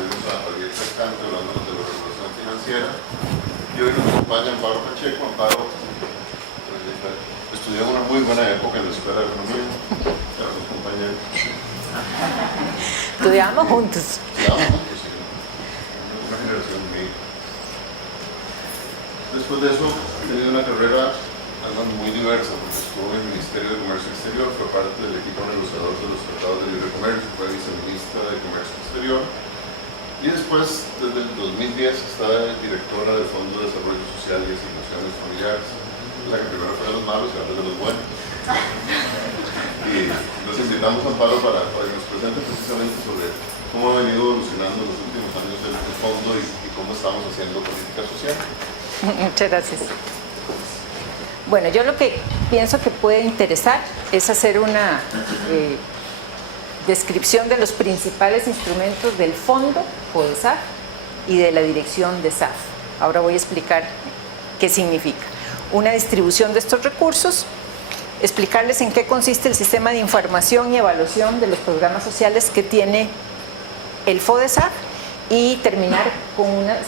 tuvimos a Javier Cascante hablándonos de la regulación financiera y hoy nos acompaña Amparo Pacheco. Amparo estudió en una muy buena época en la Escuela de Economía, pero nos acompaña. Estudiábamos juntos. Estudiábamos juntos, sí. Una generación muy... Después de eso, ha tenido una carrera muy diversa, porque estuvo en el Ministerio de Comercio Exterior, fue parte del equipo negociador de los tratados de libre comercio, fue viceministra de Comercio Exterior, y después, desde el 2010, está directora del Fondo de Desarrollo Social y Asignaciones Familiares, la que primero fue de los malos y ahora de los buenos. Y nos invitamos a Amparo para que nos presente precisamente sobre cómo ha venido evolucionando en los últimos años el fondo y cómo estamos haciendo política social. Muchas gracias. Bueno, yo lo que pienso que puede interesar es hacer una descripción de los principales instrumentos del fondo FODESAF y de la dirección de SAF. Ahora voy a explicar qué significa. Una distribución de estos recursos, explicarles en qué consiste el sistema de información y evaluación de los programas sociales que tiene el FODESAF y terminar con unas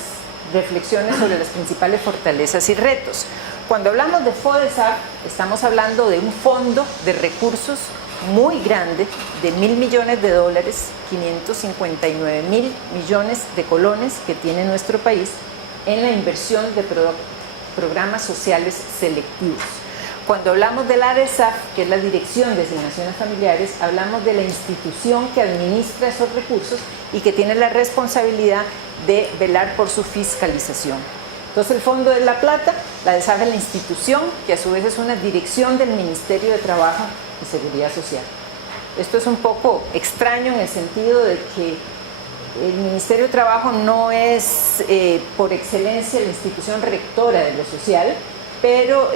reflexiones sobre las principales fortalezas y retos. Cuando hablamos de FODESAF, estamos hablando de un fondo de recursos muy grande, de $1.000 millones, 559.000 millones de colones que tiene nuestro país en la inversión de programas sociales selectivos. Cuando hablamos de la ADESAF, que es la Dirección de Asignaciones Familiares, hablamos de la institución que administra esos recursos y que tiene la responsabilidad de velar por su fiscalización. Entonces el Fondo es la plata, la ADESAF es la institución, que a su vez es una dirección del Ministerio de Trabajo y Seguridad Social. Esto es un poco extraño en el sentido de que el Ministerio de Trabajo no es por excelencia la institución rectora de lo social, pero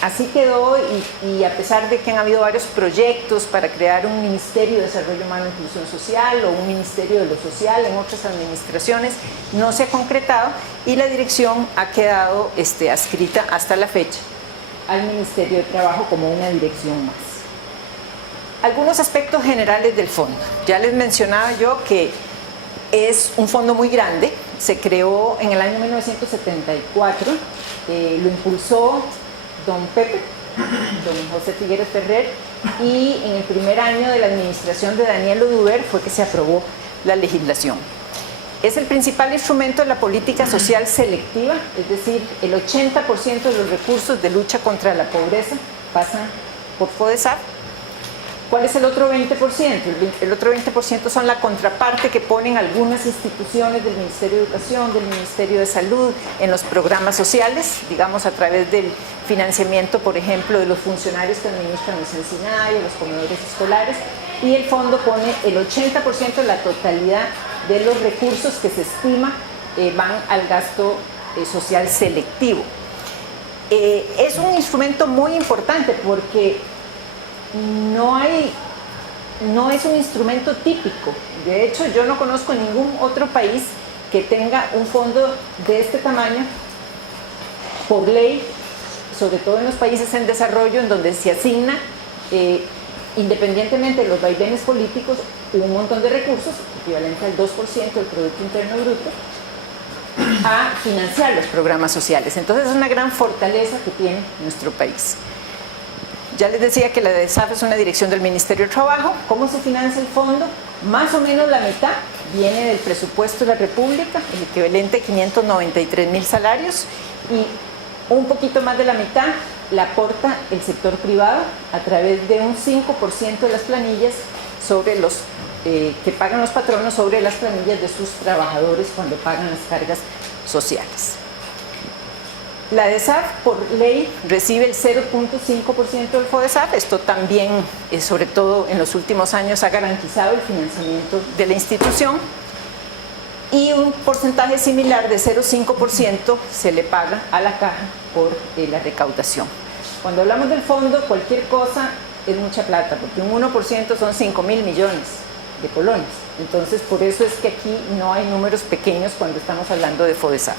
así quedó y a pesar de que han habido varios proyectos para crear un Ministerio de Desarrollo Humano e Inclusión Social o un Ministerio de lo Social en otras administraciones, no se ha concretado y la dirección ha quedado adscrita hasta la fecha al Ministerio de Trabajo como una dirección más. Algunos aspectos generales del fondo. Ya les mencionaba yo que es un fondo muy grande, se creó en el año 1974, lo impulsó don Pepe, don José Figueres Ferrer, y en el primer año de la administración de Daniel Oduber fue que se aprobó la legislación. Es el principal instrumento de la política social selectiva, es decir, el 80% de los recursos de lucha contra la pobreza pasan por FODESAF. ¿Cuál es el otro 20%? El otro 20% son la contraparte que ponen algunas instituciones del Ministerio de Educación, del Ministerio de Salud, en los programas sociales, digamos a través del financiamiento, por ejemplo, de los funcionarios que administran los encinarios, los comedores escolares, y el fondo pone el 80% de la totalidad de los recursos que se estima van al gasto social selectivo. Es un instrumento muy importante porque no es un instrumento típico. De hecho, yo no conozco ningún otro país que tenga un fondo de este tamaño por ley, sobre todo en los países en desarrollo, en donde se asigna, independientemente de los vaivenes políticos, un montón de recursos, equivalente al 2% del Producto Interno Bruto, a financiar los programas sociales. Entonces es una gran fortaleza que tiene nuestro país. Ya les decía que la ADESAF es una dirección del Ministerio de Trabajo. ¿Cómo se financia el fondo? Más o menos la mitad viene del presupuesto de la República, el equivalente a 593.000 salarios, y un poquito más de la mitad la aporta el sector privado a través de un 5% de las planillas sobre los que pagan los patronos sobre las planillas de sus trabajadores cuando pagan las cargas sociales. La ADESAF, por ley, recibe el 0.5% del FODESAF. Esto también, sobre todo en los últimos años, ha garantizado el financiamiento de la institución. Y un porcentaje similar de 0.5% se le paga a la caja por la recaudación. Cuando hablamos del fondo, cualquier cosa es mucha plata, porque un 1% son 5.000 millones de colones. Entonces, por eso es que aquí no hay números pequeños cuando estamos hablando de FODESAF.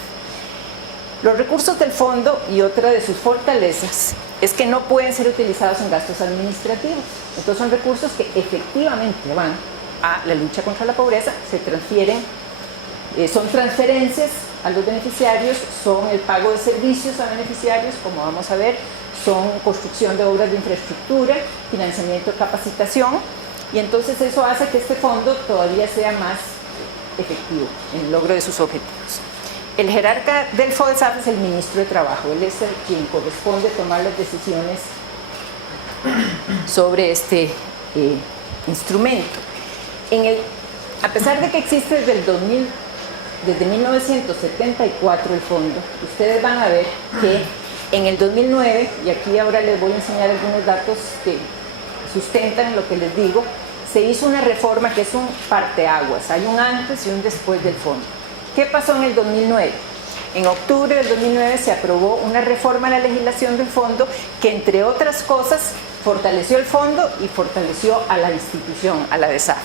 Los recursos del fondo y otra de sus fortalezas es que no pueden ser utilizados en gastos administrativos. Entonces son recursos que efectivamente van a la lucha contra la pobreza, se transfieren, son transferencias a los beneficiarios, son el pago de servicios a beneficiarios, como vamos a ver, son construcción de obras de infraestructura, financiamiento de capacitación, y entonces eso hace que este fondo todavía sea más efectivo en el logro de sus objetivos. El jerarca del FODESAF es el ministro de Trabajo, él es el quien corresponde tomar las decisiones sobre este instrumento. A pesar de que existe desde 1974 el fondo, ustedes van a ver que en el 2009, y aquí ahora les voy a enseñar algunos datos que sustentan lo que les digo, se hizo una reforma que es un parteaguas, hay un antes y un después del fondo. ¿Qué pasó en el 2009? En octubre del 2009 se aprobó una reforma a la legislación del fondo que, entre otras cosas, fortaleció el fondo y fortaleció a la institución, a la DESAF.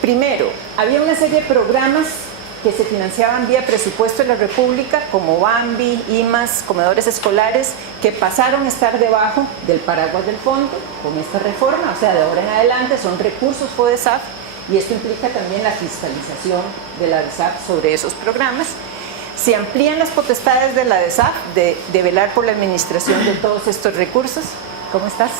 Primero, había una serie de programas que se financiaban vía presupuesto de la República, como Bambi, IMAS, comedores escolares, que pasaron a estar debajo del paraguas del fondo con esta reforma, o sea, de ahora en adelante son recursos FODESAF, y esto implica también la fiscalización de la DESAF sobre esos programas. Se amplían las potestades de la DESAF de velar por la administración de todos estos recursos. ¿Cómo estás?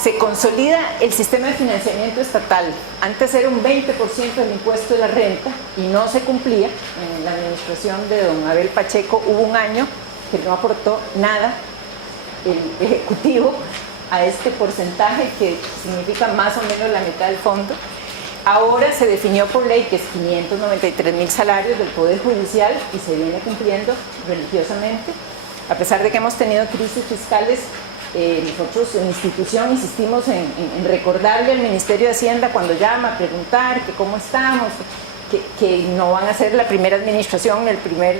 Se consolida el sistema de financiamiento estatal. Antes era un 20% del impuesto de la renta y no se cumplía. En la administración de don Abel Pacheco hubo un año que no aportó nada el Ejecutivo a este porcentaje, que significa más o menos la mitad del fondo. Ahora se definió por ley que es 593.000 salarios del Poder Judicial y se viene cumpliendo religiosamente. A pesar de que hemos tenido crisis fiscales, nosotros en institución insistimos en recordarle al Ministerio de Hacienda cuando llama a preguntar que cómo estamos, que no van a ser la primera administración, el primer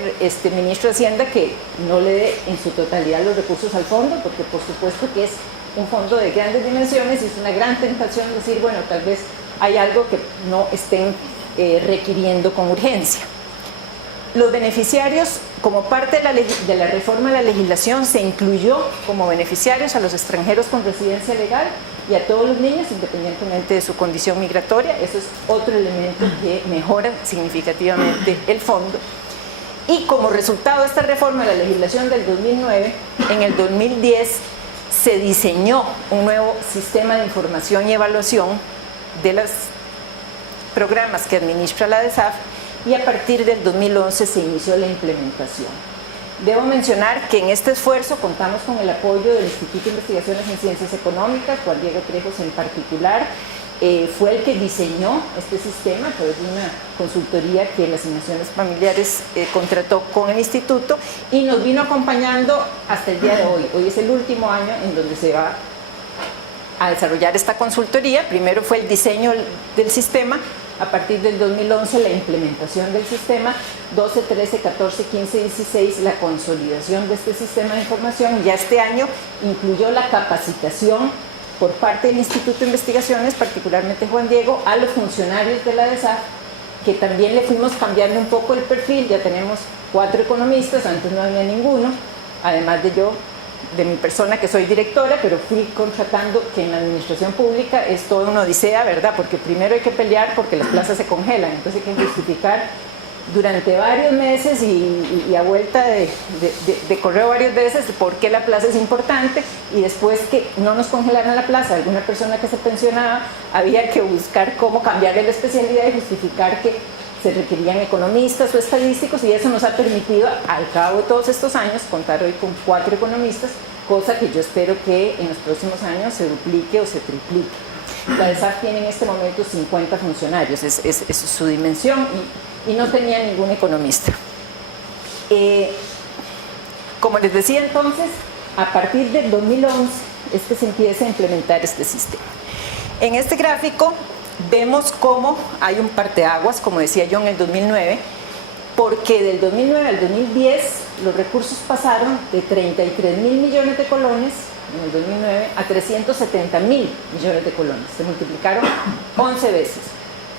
ministro de Hacienda que no le dé en su totalidad los recursos al fondo, porque por supuesto que es un fondo de grandes dimensiones y es una gran tentación decir, bueno, tal vez hay algo que no estén requiriendo con urgencia. Los beneficiarios, como parte de la reforma de la legislación, se incluyó como beneficiarios a los extranjeros con residencia legal y a todos los niños, independientemente de su condición migratoria. Eso es otro elemento que mejora significativamente el fondo. Y como resultado de esta reforma de la legislación del 2009, en el 2010 se diseñó un nuevo sistema de información y evaluación de los programas que administra la DESAF, y a partir del 2011 se inició la implementación. Debo mencionar que en este esfuerzo contamos con el apoyo del Instituto de Investigaciones en Ciencias Económicas, Juan Diego Trejos en particular, fue el que diseñó este sistema, pero es una consultoría que las Naciones Familiares contrató con el instituto y nos vino acompañando hasta el día de hoy. Hoy es el último año en donde se va a desarrollar esta consultoría. Primero fue el diseño del sistema, a partir del 2011 la implementación del sistema, 12, 13, 14, 15, 16 la consolidación de este sistema de información. Ya este año incluyó la capacitación por parte del Instituto de Investigaciones, particularmente Juan Diego, a los funcionarios de la DESAF, que también le fuimos cambiando un poco el perfil. Ya tenemos 4 economistas, antes no había ninguno, además de mi persona que soy directora, pero fui contratando, que en la administración pública es toda una odisea, ¿verdad? Porque primero hay que pelear porque las plazas se congelan, entonces hay que justificar durante varios meses y a vuelta de correo varias veces por qué la plaza es importante, y después que no nos congelaran la plaza, alguna persona que se pensionaba, había que buscar cómo cambiarle la especialidad y justificar que se requerían economistas o estadísticos, y eso nos ha permitido al cabo de todos estos años contar hoy con 4 economistas, cosa que yo espero que en los próximos años se duplique o se triplique. La DESAF tiene en este momento 50 funcionarios, es su dimensión, y no tenía ningún economista. Como les decía entonces, a partir del 2011 es que se empieza a implementar este sistema. En este gráfico vemos cómo hay un parteaguas, como decía yo, en el 2009, porque del 2009 al 2010 los recursos pasaron de 33.000 millones de colones en el 2009 a 370.000 millones de colones, se multiplicaron 11 veces.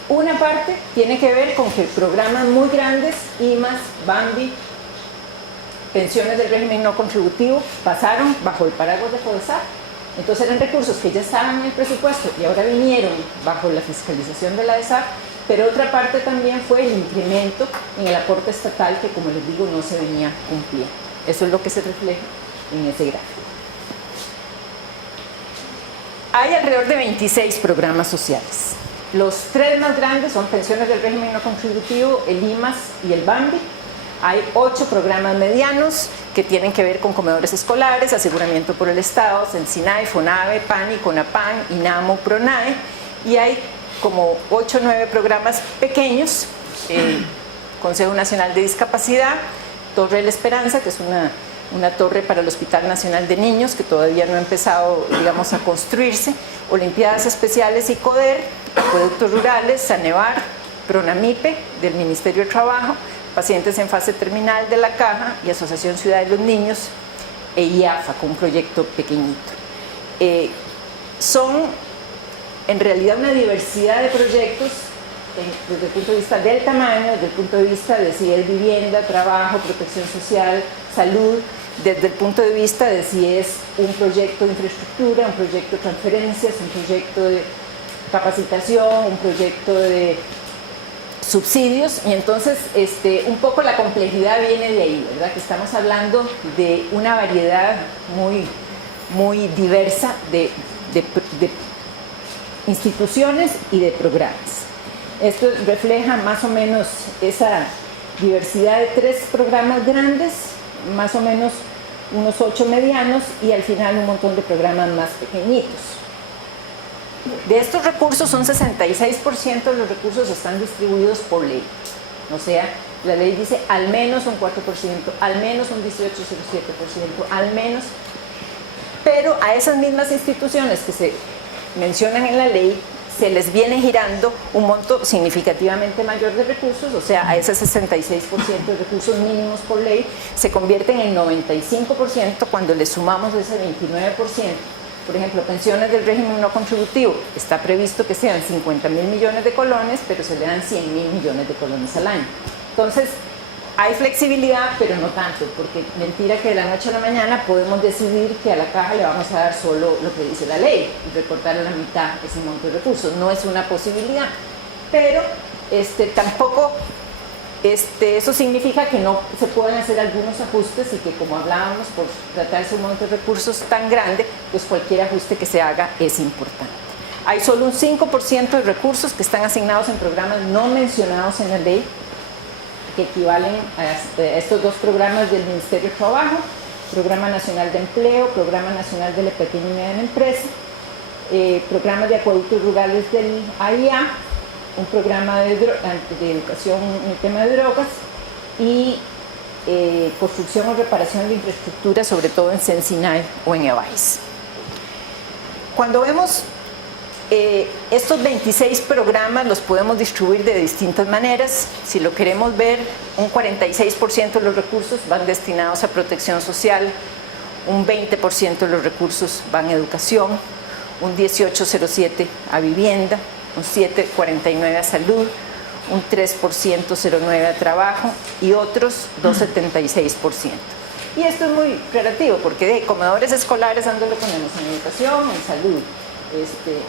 Una parte tiene que ver con que programas muy grandes, IMAS, Bambi, pensiones del régimen no contributivo, pasaron bajo el paraguas de FODESAF, Entonces eran recursos que ya estaban en el presupuesto y ahora vinieron bajo la fiscalización de la ESAF, pero otra parte también fue el incremento en el aporte estatal que, como les digo, no se venía cumpliendo. Eso es lo que se refleja en ese gráfico. Hay alrededor de 26 programas sociales. Los 3 más grandes son pensiones del régimen no contributivo, el IMAS y el BAMBI. Hay 8 programas medianos que tienen que ver con comedores escolares, aseguramiento por el Estado, SENAI, FONAVE, PANI, CONAPAN, INAMO, PRONAE, y hay como 8 o 9 programas pequeños, Consejo Nacional de Discapacidad, Torre de la Esperanza, que es una torre para el Hospital Nacional de Niños, que todavía no ha empezado, digamos, a construirse, Olimpiadas Especiales y CODER, Acueductos Rurales, Sanevar, PRONAMIPE, del Ministerio de Trabajo, Pacientes en Fase Terminal de la Caja y Asociación Ciudad de los Niños, e IAFA, con un proyecto pequeñito. Son en realidad una diversidad de proyectos desde el punto de vista del tamaño, desde el punto de vista de si es vivienda, trabajo, protección social, salud, desde el punto de vista de si es un proyecto de infraestructura, un proyecto de transferencias, un proyecto de capacitación, un proyecto de subsidios, y entonces un poco la complejidad viene de ahí, ¿verdad? Que estamos hablando de una variedad muy diversa de instituciones y de programas. Esto refleja más o menos esa diversidad de 3 programas grandes, más o menos unos 8 medianos y al final un montón de programas más pequeñitos. De estos recursos, un 66% de los recursos están distribuidos por ley. O sea, la ley dice al menos un 4%, al menos un 18,07%, al menos. Pero a esas mismas instituciones que se mencionan en la ley, se les viene girando un monto significativamente mayor de recursos, o sea, a ese 66% de recursos mínimos por ley se convierten en 95% cuando le sumamos ese 29%. Por ejemplo, pensiones del régimen no contributivo, está previsto que sean 50.000 millones de colones, pero se le dan 100.000 millones de colones al año. Entonces, hay flexibilidad, pero no tanto, porque mentira que de la noche a la mañana podemos decidir que a la caja le vamos a dar solo lo que dice la ley y recortar a la mitad ese monto de recursos. No es una posibilidad, pero tampoco eso significa que no se pueden hacer algunos ajustes y que, como hablábamos, por tratarse un monto de recursos tan grande, pues cualquier ajuste que se haga es importante. Hay solo un 5% de recursos que están asignados en programas no mencionados en la ley, que equivalen a estos 2 programas del Ministerio de Trabajo, Programa Nacional de Empleo, Programa Nacional de la Pequeña y Mediana Empresa, programas de acueductos rurales del AIA, un programa de educación en el tema de drogas y construcción o reparación de infraestructura, sobre todo en SENAI o en EBAIS. Cuando vemos estos 26 programas los podemos distribuir de distintas maneras. Si lo queremos ver, un 46% de los recursos van destinados a protección social, un 20% de los recursos van a educación, un 18,07% a vivienda, un 7,49% a salud, un 3% 0,9% a trabajo y otros 2,76%. Y esto es muy relativo porque de comedores escolares, ¿dónde lo ponemos? En educación, en salud.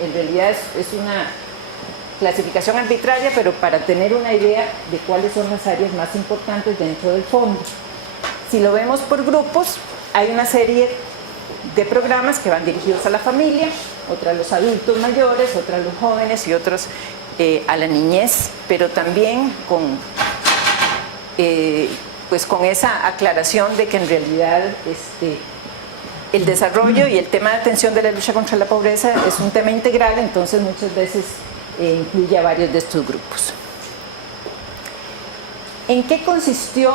En realidad es una clasificación arbitraria, pero para tener una idea de cuáles son las áreas más importantes dentro del fondo. Si lo vemos por grupos, hay una serie de programas que van dirigidos a la familia, otros a los adultos mayores, otros a los jóvenes y otros a la niñez, pero también con esa aclaración de que en realidad el desarrollo y el tema de atención de la lucha contra la pobreza es un tema integral, entonces muchas veces incluye a varios de estos grupos. ¿En qué consistió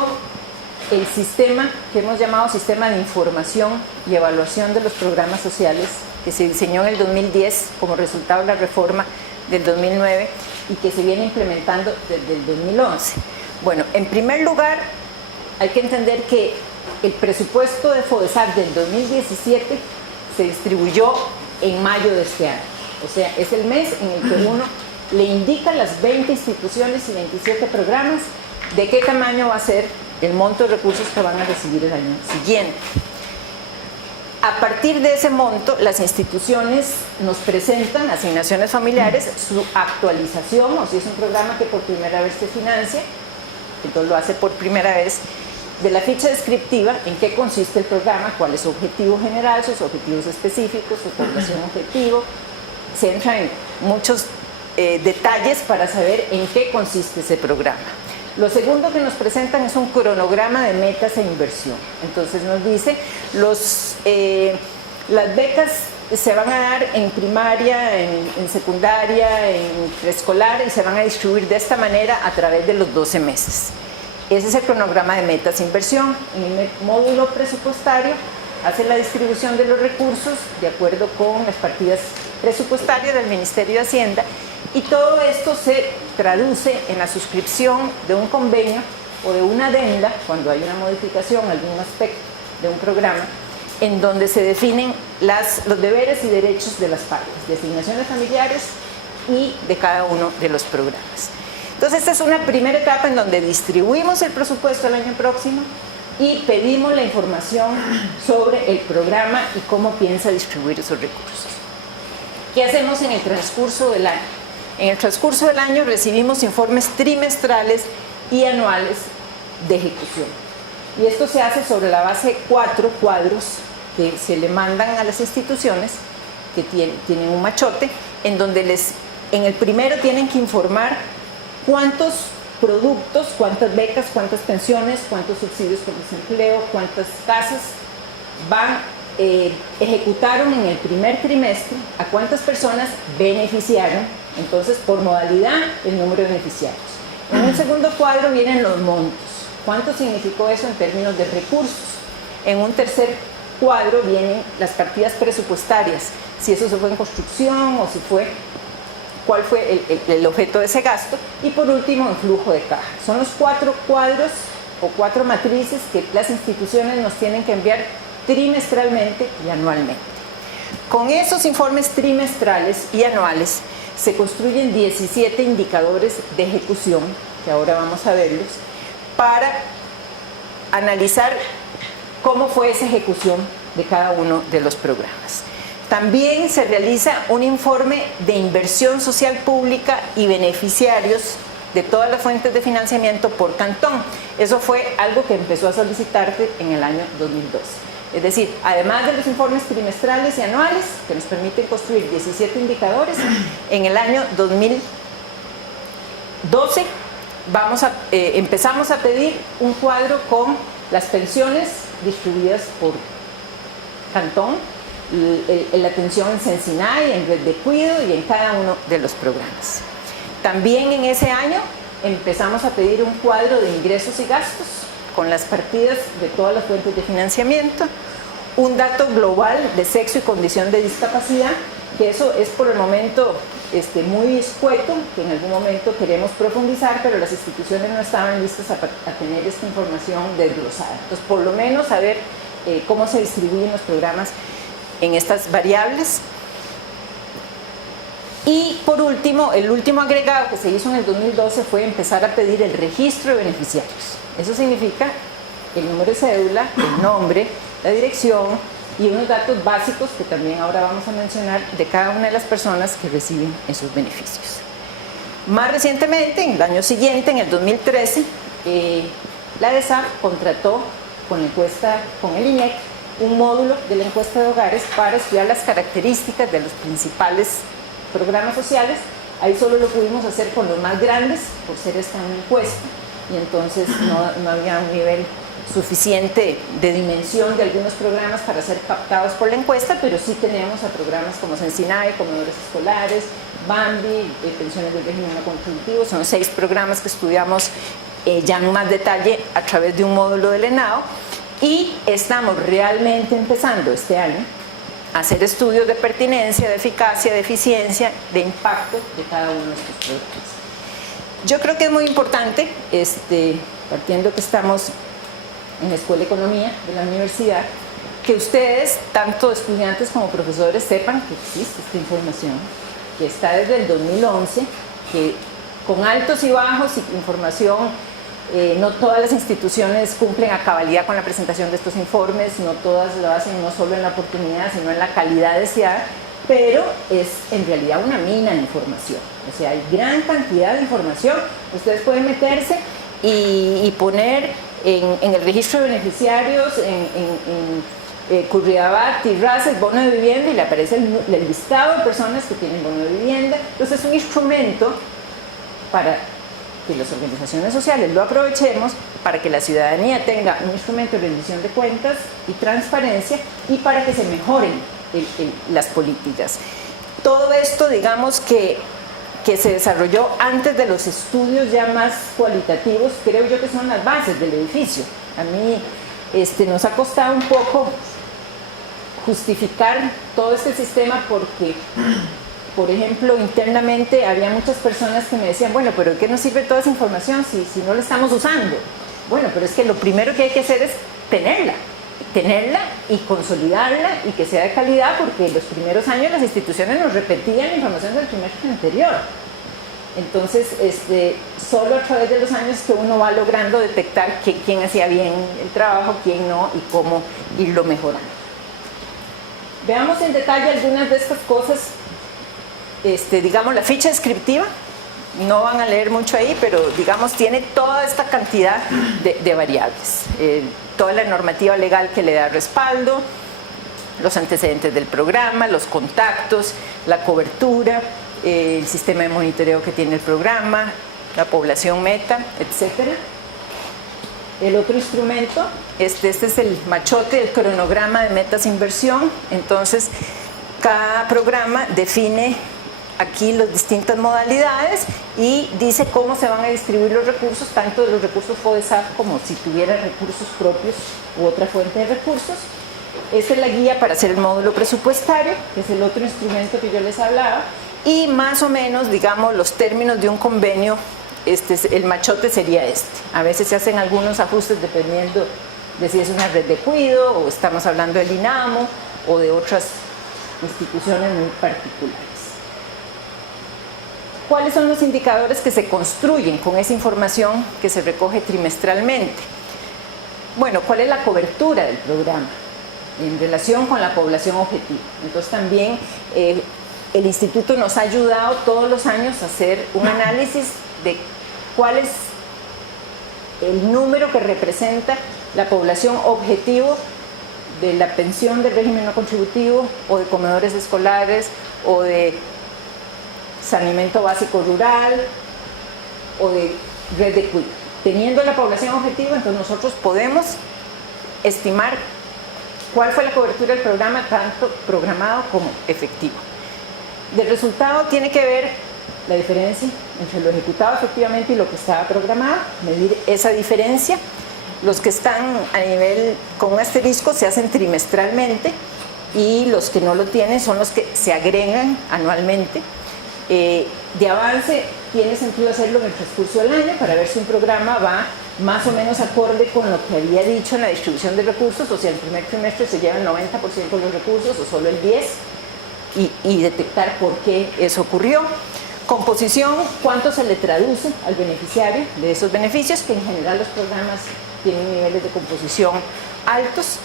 el sistema que hemos llamado Sistema de Información y Evaluación de los Programas Sociales, que se diseñó en el 2010 como resultado de la reforma del 2009 y que se viene implementando desde el 2011? Bueno, en primer lugar, hay que entender que el presupuesto de FODESAC del 2017 se distribuyó en mayo de este año. O sea, es el mes en el que uno le indica a las 20 instituciones y 27 programas de qué tamaño va a ser el monto de recursos que van a recibir el año siguiente. A partir de ese monto, las instituciones nos presentan, asignaciones familiares, su actualización, o si es un programa que por primera vez se financia, entonces lo hace por primera vez, de la ficha descriptiva, en qué consiste el programa, cuál es su objetivo general, sus objetivos específicos, su población objetivo. Se entra en muchos detalles para saber en qué consiste ese programa. Lo segundo que nos presentan es un cronograma de metas e inversión. Entonces nos dice, las becas se van a dar en primaria, en secundaria, en preescolar, y se van a distribuir de esta manera a través de los 12 meses. Ese es el cronograma de metas e inversión. En el módulo presupuestario hace la distribución de los recursos de acuerdo con las partidas presupuestarias del Ministerio de Hacienda, y todo esto se traduce en la suscripción de un convenio o de una adenda cuando hay una modificación, algún aspecto de un programa, en donde se definen los deberes y derechos de las partes, de asignaciones familiares y de cada uno de los programas. Entonces, esta es una primera etapa en donde distribuimos el presupuesto el año próximo y pedimos la información sobre el programa y cómo piensa distribuir esos recursos. ¿Qué hacemos en el transcurso del año? En el transcurso del año recibimos informes trimestrales y anuales de ejecución. Y esto se hace sobre la base de 4 cuadros que se le mandan a las instituciones, que tienen un machote, en donde en el primero tienen que informar cuántos productos, cuántas becas, cuántas pensiones, cuántos subsidios por desempleo, cuántas casas ejecutaron en el primer trimestre, a cuántas personas beneficiaron, entonces por modalidad el número de beneficiarios. En un segundo cuadro vienen los montos, cuánto significó eso en términos de recursos. En un tercer cuadro vienen las partidas presupuestarias, si eso se fue en construcción o si cuál fue el objeto de ese gasto, y por último en flujo de caja. Son los 4 cuadros o 4 matrices que las instituciones nos tienen que enviar trimestralmente y anualmente. Con esos informes trimestrales y anuales se construyen 17 indicadores de ejecución, que ahora vamos a verlos, para analizar cómo fue esa ejecución de cada uno de los programas. También se realiza un informe de inversión social pública y beneficiarios de todas las fuentes de financiamiento por cantón. Eso fue algo que empezó a solicitarse en el año 2012. Es decir, además de los informes trimestrales y anuales, que nos permiten construir 17 indicadores, en el año 2012 empezamos a pedir un cuadro con las pensiones distribuidas por cantón, la atención en Sensinay, en Red de Cuido y en cada uno de los programas. También en ese año empezamos a pedir un cuadro de ingresos y gastos con las partidas de todas las fuentes de financiamiento, un dato global de sexo y condición de discapacidad, que eso es por el momento muy escueto, que en algún momento queremos profundizar, pero las instituciones no estaban listas a tener esta información desglosada. Entonces, por lo menos saber cómo se distribuyen los programas en estas variables. Y por último, el último agregado que se hizo en el 2012 fue empezar a pedir el registro de beneficiarios. Eso significa el número de cédula, el nombre, la dirección y unos datos básicos que también ahora vamos a mencionar de cada una de las personas que reciben esos beneficios. Más recientemente, en el año siguiente, en el 2013, la DESAF contrató con el INEC un módulo de la encuesta de hogares para estudiar las características de los principales programas sociales. Ahí solo lo pudimos hacer con los más grandes, por ser esta una encuesta, y entonces no había un nivel suficiente de dimensión de algunos programas para ser captados por la encuesta, pero sí tenemos a programas como Sensinay, comedores escolares, Bambi, pensiones del régimen no contributivo. Son 6 programas que estudiamos ya en más detalle a través de un módulo del ENAO, y estamos realmente empezando este año a hacer estudios de pertinencia, de eficacia, de eficiencia, de impacto de cada uno de estos programas. Yo creo que es muy importante, partiendo que estamos en la Escuela de Economía de la universidad, que ustedes, tanto estudiantes como profesores, sepan que existe esta información, que está desde el 2011, que con altos y bajos y información No todas las instituciones cumplen a cabalidad con la presentación de estos informes, no todas lo hacen no solo en la oportunidad, sino en la calidad deseada, pero es en realidad una mina de información. O sea, hay gran cantidad de información. Ustedes pueden meterse y poner en el registro de beneficiarios, Curridabat y RACES, bono de vivienda, y le aparece el listado de personas que tienen bono de vivienda. Entonces es un instrumento para que las organizaciones sociales lo aprovechemos, para que la ciudadanía tenga un instrumento de rendición de cuentas y transparencia, y para que se mejoren las políticas. Todo esto, digamos que se desarrolló antes de los estudios ya más cualitativos, creo yo que son las bases del edificio. A mí nos ha costado un poco justificar todo este sistema porque, por ejemplo, internamente había muchas personas que me decían, bueno, pero ¿de qué nos sirve toda esa información si no la estamos usando? Bueno, pero es que lo primero que hay que hacer es tenerla y consolidarla y que sea de calidad, porque en los primeros años las instituciones nos repetían la información del trimestre anterior. Entonces, solo a través de los años que uno va logrando detectar quién hacía bien el trabajo, quién no, y cómo irlo mejorando. Veamos en detalle algunas de estas cosas. Digamos, la ficha descriptiva, no van a leer mucho ahí, pero digamos tiene toda esta cantidad de variables. Toda la normativa legal que le da respaldo, los antecedentes del programa, los contactos, la cobertura, el sistema de monitoreo que tiene el programa, la población meta, etc. El otro instrumento, este es el machote, el cronograma de metas de inversión. Entonces, cada programa define aquí las distintas modalidades y dice cómo se van a distribuir los recursos, tanto de los recursos FODESAF como si tuviera recursos propios u otra fuente de recursos. Esta es la guía para hacer el módulo presupuestario, que es el otro instrumento que yo les hablaba, y más o menos, digamos, los términos de un convenio, el machote sería este. A veces se hacen algunos ajustes dependiendo de si es una red de cuidado o estamos hablando del INAMO o de otras instituciones muy particulares. ¿Cuáles son los indicadores que se construyen con esa información que se recoge trimestralmente? Bueno, ¿cuál es la cobertura del programa en relación con la población objetivo? Entonces también el instituto nos ha ayudado todos los años a hacer un análisis de cuál es el número que representa la población objetivo de la pensión del régimen no contributivo o de comedores escolares o de saneamiento básico rural o de red de cuidado. Teniendo la población objetiva, entonces nosotros podemos estimar cuál fue la cobertura del programa, tanto programado como efectivo. Del resultado tiene que ver la diferencia entre lo ejecutado efectivamente y lo que estaba programado, medir esa diferencia. Los que están a nivel con un asterisco se hacen trimestralmente y los que no lo tienen son los que se agregan anualmente. De avance tiene sentido hacerlo en el transcurso del año para ver si un programa va más o menos acorde con lo que había dicho en la distribución de recursos, o sea, el primer trimestre se lleva el 90% de los recursos o solo el 10%, y detectar por qué eso ocurrió. Composición, cuánto se le traduce al beneficiario de esos beneficios, que en general los programas tienen niveles de composición altos.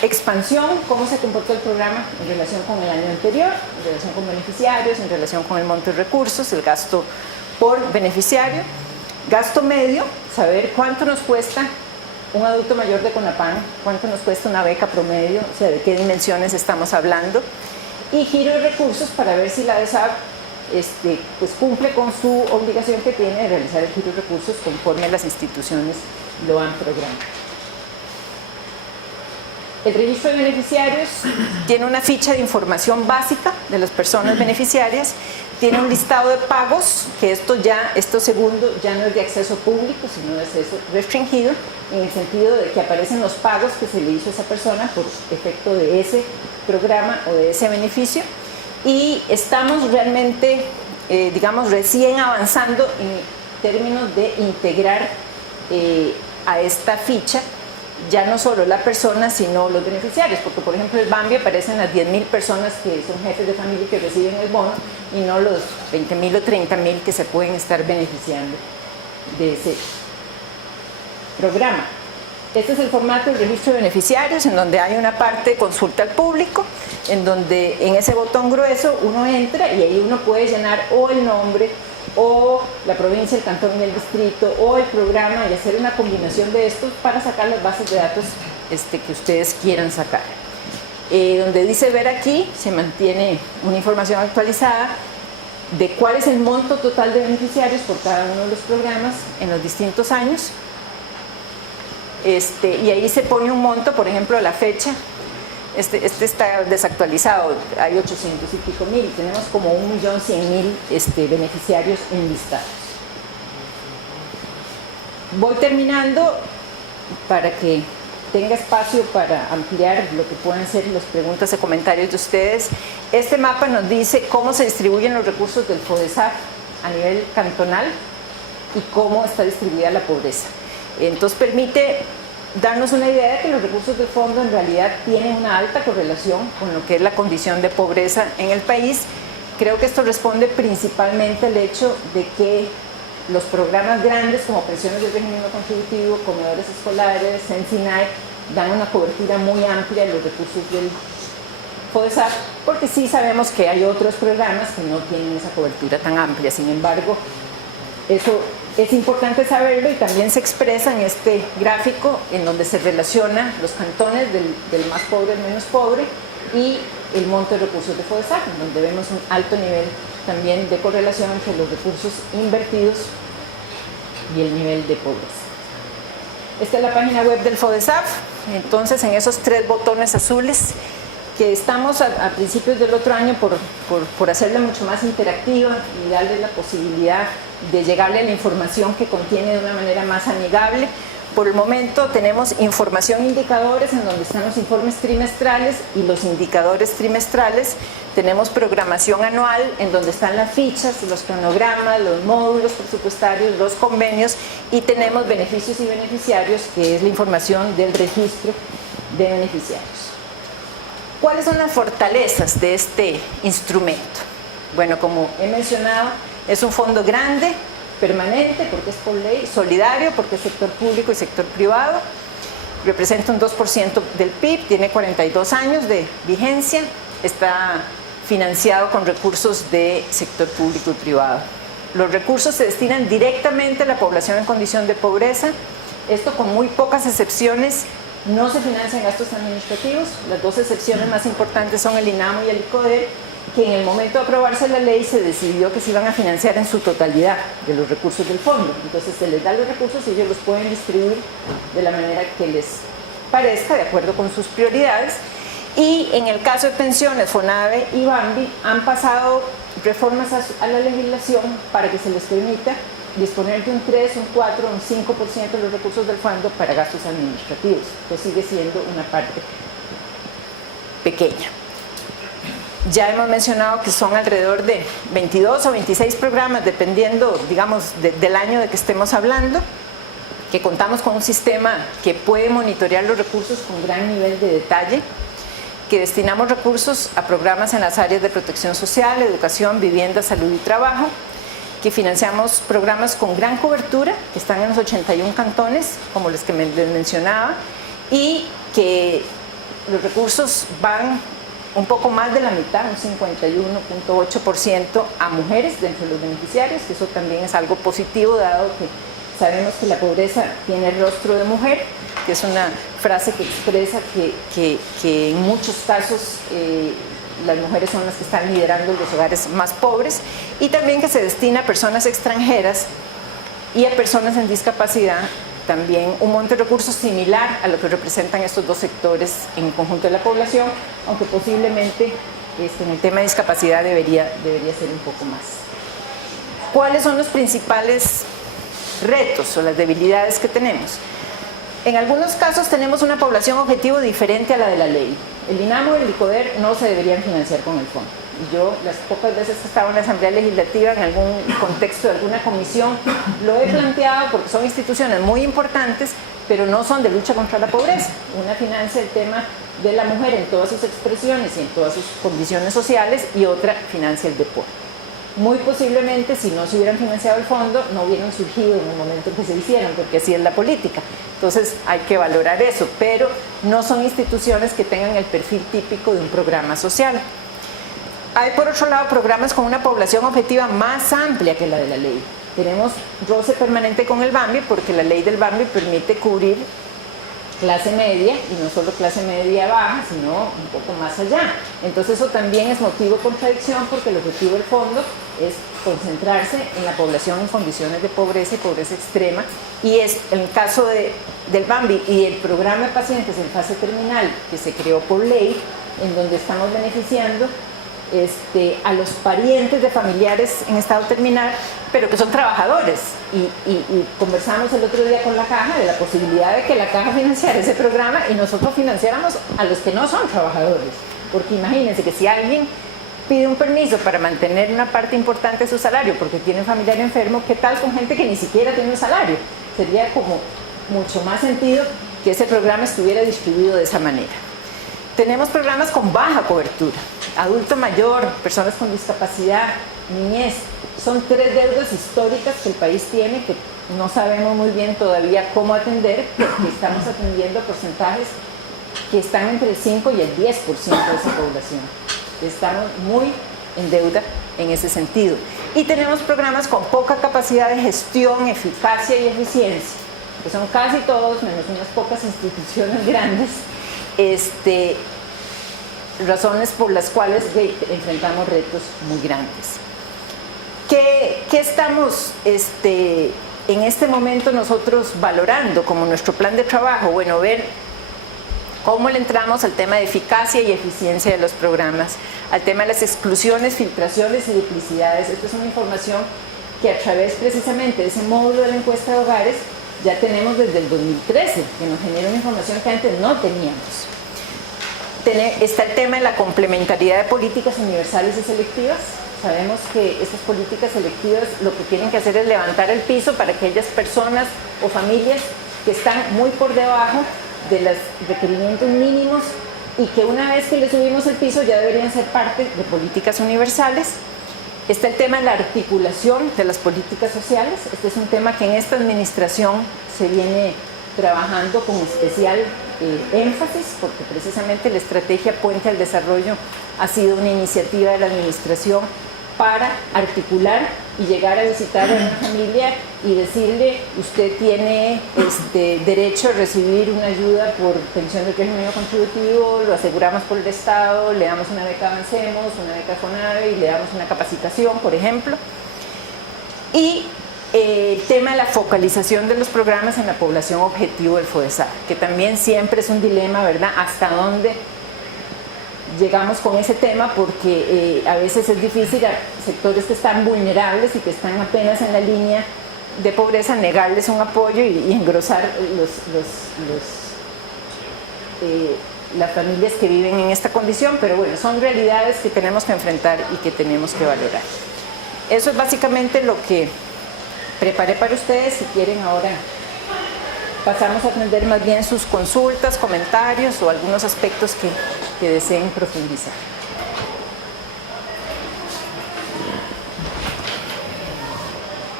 Expansión, cómo se comportó el programa en relación con el año anterior, en relación con beneficiarios, en relación con el monto de recursos, el gasto por beneficiario. Gasto medio, saber cuánto nos cuesta un adulto mayor de CONAPAN, cuánto nos cuesta una beca promedio, o sea, de qué dimensiones estamos hablando. Y giro de recursos para ver si la DESAP pues cumple con su obligación que tiene de realizar el giro de recursos conforme las instituciones lo han programado. El registro de beneficiarios tiene una ficha de información básica de las personas beneficiarias, tiene un listado de pagos, que esto segundo ya no es de acceso público, sino de acceso restringido, en el sentido de que aparecen los pagos que se le hizo a esa persona por efecto de ese programa o de ese beneficio, y estamos realmente, digamos, recién avanzando en términos de integrar a esta ficha ya no solo la persona, sino los beneficiarios, porque por ejemplo el BAMBI aparecen las 10.000 personas que son jefes de familia que reciben el bono y no los 20.000 o 30.000 que se pueden estar beneficiando de ese programa. Este es el formato del registro de beneficiarios, en donde hay una parte de consulta al público, en donde en ese botón grueso uno entra y ahí uno puede llenar o el nombre, o la provincia, el cantón y el distrito, o el programa, y hacer una combinación de estos para sacar las bases de datos que ustedes quieran sacar. Donde dice ver aquí, se mantiene una información actualizada de cuál es el monto total de beneficiarios por cada uno de los programas en los distintos años. Y ahí se pone un monto, por ejemplo, la fecha. Este está desactualizado, hay 800 y pico mil, tenemos como 1.100.000 beneficiarios enlistados. Voy terminando para que tenga espacio para ampliar lo que puedan ser las preguntas y comentarios de ustedes. Este mapa nos dice cómo se distribuyen los recursos del FODESAF a nivel cantonal y cómo está distribuida la pobreza. Entonces permite darnos una idea de que los recursos del fondo en realidad tienen una alta correlación con lo que es la condición de pobreza en el país. Creo que esto responde principalmente al hecho de que los programas grandes como pensiones del régimen no contributivo, comedores escolares, Sensinay, dan una cobertura muy amplia de los recursos del FODESAF, porque sí sabemos que hay otros programas que no tienen esa cobertura tan amplia. Sin embargo, eso es importante saberlo y también se expresa en este gráfico en donde se relaciona los cantones del más pobre al menos pobre y el monto de recursos de FODESAF, en donde vemos un alto nivel también de correlación entre los recursos invertidos y el nivel de pobreza. Esta es la página web del FODESAF. Entonces, en esos 3 botones azules que estamos a principios del otro año por hacerla mucho más interactiva y darle la posibilidad de llegarle a la información que contiene de una manera más amigable. Por el momento tenemos información e indicadores en donde están los informes trimestrales y los indicadores trimestrales. Tenemos programación anual en donde están las fichas, los cronogramas, los módulos presupuestarios, los convenios, y tenemos beneficios y beneficiarios, que es la información del registro de beneficiarios. ¿Cuáles son las fortalezas de este instrumento? Bueno, como he mencionado, es un fondo grande, permanente, porque es por ley, solidario, porque es sector público y sector privado, representa un 2% del PIB, tiene 42 años de vigencia, está financiado con recursos de sector público y privado. Los recursos se destinan directamente a la población en condición de pobreza, esto con muy pocas excepciones. No se financian gastos administrativos. Las 2 excepciones más importantes son el INAMO y el ICODER, que en el momento de aprobarse la ley se decidió que se iban a financiar en su totalidad de los recursos del fondo. Entonces se les da los recursos y ellos los pueden distribuir de la manera que les parezca, de acuerdo con sus prioridades. Y en el caso de pensiones, FONAVE y BAMBI han pasado reformas a la legislación para que se les permita disponer de un 3, un 4, un 5% de los recursos del fondo para gastos administrativos, que sigue siendo una parte pequeña. Ya hemos mencionado que son alrededor de 22 o 26 programas, dependiendo, digamos, del año de que estemos hablando, que contamos con un sistema que puede monitorear los recursos con gran nivel de detalle, que destinamos recursos a programas en las áreas de protección social, educación, vivienda, salud y trabajo, que financiamos programas con gran cobertura, que están en los 81 cantones, como los que les mencionaba, y que los recursos van un poco más de la mitad, un 51.8% a mujeres dentro de los beneficiarios, que eso también es algo positivo, dado que sabemos que la pobreza tiene el rostro de mujer, que es una frase que expresa que en muchos casos las mujeres son las que están liderando los hogares más pobres, y también que se destina a personas extranjeras y a personas en discapacidad también un monto de recursos similar a lo que representan estos 2 sectores en el conjunto de la población, aunque posiblemente en el tema de discapacidad debería ser un poco más. ¿Cuáles son los principales retos o las debilidades que tenemos? En algunos casos tenemos una población objetivo diferente a la de la ley. El INAMO y el ICODER no se deberían financiar con el fondo. Y yo, las pocas veces que estaba en la Asamblea Legislativa, en algún contexto de alguna comisión, lo he planteado porque son instituciones muy importantes, pero no son de lucha contra la pobreza. Una financia el tema de la mujer en todas sus expresiones y en todas sus condiciones sociales, y otra financia el deporte. muy posiblemente si no se hubieran financiado el fondo no hubieran surgido en el momento en que se hicieron, porque así es la política. Entonces hay que valorar eso, pero no son instituciones que tengan el perfil típico de un programa social. Hay por otro lado programas con una población objetiva más amplia que la de la ley. Tenemos roce permanente con el BAMBI porque la ley del BAMBI permite cubrir clase media, y no solo clase media baja, sino un poco más allá. Entonces eso también es motivo de contradicción porque el objetivo del fondo es concentrarse en la población en condiciones de pobreza y pobreza extrema, y es en el caso del BAMBI y el programa de pacientes en fase terminal que se creó por ley, en donde estamos beneficiando a los parientes de familiares en estado terminal, pero que son trabajadores. Y conversamos el otro día con la Caja de la posibilidad de que la Caja financiara ese programa y nosotros financiáramos a los que no son trabajadores. Porque imagínense que si alguien pide un permiso para mantener una parte importante de su salario porque tiene un familiar enfermo, ¿qué tal con gente que ni siquiera tiene un salario? Sería como mucho más sentido que ese programa estuviera distribuido de esa manera. Tenemos programas con baja cobertura, adulto mayor, personas con discapacidad, niñez. Son 3 deudas históricas que el país tiene que no sabemos muy bien todavía cómo atender, porque estamos atendiendo porcentajes que están entre el 5 y el 10% de esa población. Estamos muy en deuda en ese sentido. Y tenemos programas con poca capacidad de gestión, eficacia y eficiencia, que son casi todos, menos unas pocas instituciones grandes, razones por las cuales enfrentamos retos muy grandes. ¿Qué estamos en este momento nosotros valorando como nuestro plan de trabajo? Bueno, ver cómo le entramos al tema de eficacia y eficiencia de los programas, al tema de las exclusiones, filtraciones y duplicidades. Esta es una información que a través precisamente de ese módulo de la encuesta de hogares ya tenemos desde el 2013, que nos genera una información que antes no teníamos. Está el tema de la complementariedad de políticas universales y selectivas. Sabemos que estas políticas selectivas lo que tienen que hacer es levantar el piso para aquellas personas o familias que están muy por debajo de los requerimientos mínimos y que una vez que le subimos el piso ya deberían ser parte de políticas universales. Está el tema de la articulación de las políticas sociales. Este es un tema que en esta administración se viene trabajando con especial énfasis, porque precisamente la estrategia Puente al Desarrollo ha sido una iniciativa de la administración para articular y llegar a visitar a una familia y decirle: usted tiene derecho a recibir una ayuda por pensión de régimen contributivo, lo aseguramos por el Estado, le damos una beca Avancemos, una beca FONAVE y le damos una capacitación, por ejemplo. Y el tema de la focalización de los programas en la población objetivo del FODESAR, que también siempre es un dilema, ¿verdad? ¿Hasta dónde llegamos con ese tema? Porque a veces es difícil a sectores que están vulnerables y que están apenas en la línea de pobreza negarles un apoyo y engrosar las familias que viven en esta condición, pero bueno, son realidades que tenemos que enfrentar y que tenemos que valorar. Eso es básicamente lo que preparé para ustedes. Si quieren, ahora pasamos a atender más bien sus consultas, comentarios o algunos aspectos que deseen profundizar.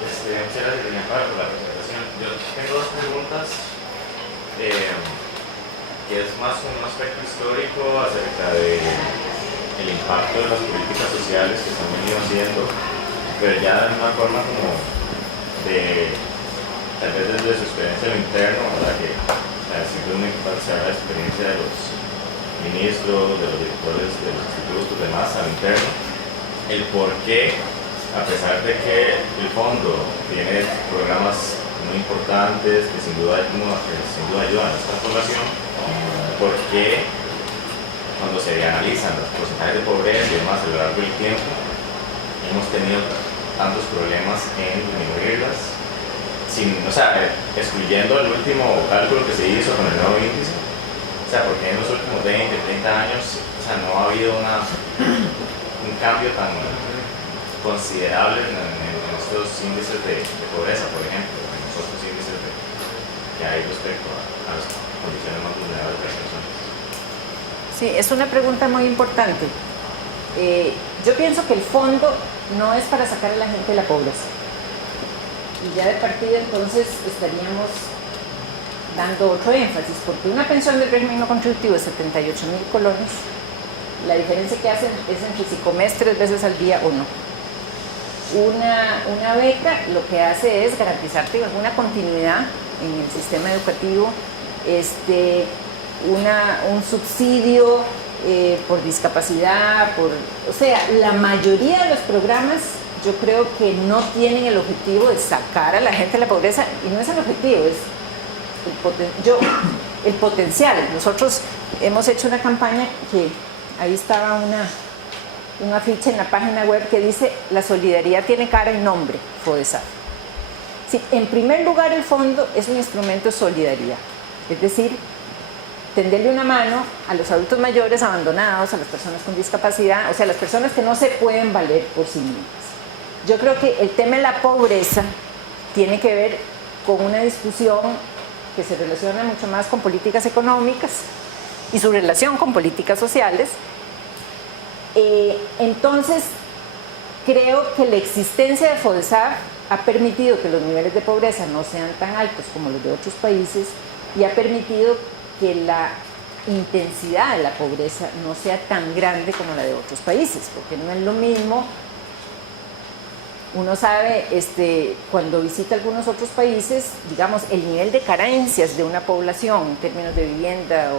Muchas gracias, doña Pablo, por la presentación. Yo tengo 2 preguntas, que es más un aspecto histórico acerca del impacto de las políticas sociales que se han venido haciendo, pero ya de una forma como tal vez desde su experiencia en lo interno, ¿verdad? Que simplemente observar la experiencia de los ministros, de los directores de los institutos, demás, al interno, el por qué, a pesar de que el fondo tiene programas muy importantes que sin duda ayudan a esta población, por qué cuando se analizan los porcentajes de pobreza y demás a lo largo del tiempo hemos tenido tantos problemas en disminuirlas, excluyendo el último cálculo que se hizo con el nuevo índice, porque en los últimos 20, 30 años no ha habido un cambio tan considerable en estos índices de pobreza, por ejemplo, en los otros índices que hay respecto a las condiciones más vulnerables de las personas. Sí, es una pregunta muy importante. yo pienso que el fondo no es para sacar a la gente de la pobreza. Y ya de partida entonces estaríamos dando otro énfasis, porque una pensión del régimen no contributivo de 78.000 colones, la diferencia que hacen es entre si comes 3 veces al día o no. Una beca lo que hace es garantizarte alguna continuidad en el sistema educativo, un subsidio por discapacidad, o sea, la mayoría de los programas yo creo que no tienen el objetivo de sacar a la gente de la pobreza, y no es el objetivo, es el potencial. Nosotros hemos hecho una campaña que ahí estaba un afiche en la página web que dice: la solidaridad tiene cara y nombre, FODESAF. Sí, en primer lugar, el fondo es un instrumento de solidaridad, es decir, tenderle una mano a los adultos mayores abandonados, a las personas con discapacidad, o sea, a las personas que no se pueden valer por sí mismas. Yo creo que el tema de la pobreza tiene que ver con una discusión que se relaciona mucho más con políticas económicas y su relación con políticas sociales. Entonces, creo que la existencia de FODESAF ha permitido que los niveles de pobreza no sean tan altos como los de otros países, y ha permitido que la intensidad de la pobreza no sea tan grande como la de otros países, porque no es lo mismo. Uno sabe, cuando visita algunos otros países, digamos, el nivel de carencias de una población en términos de vivienda,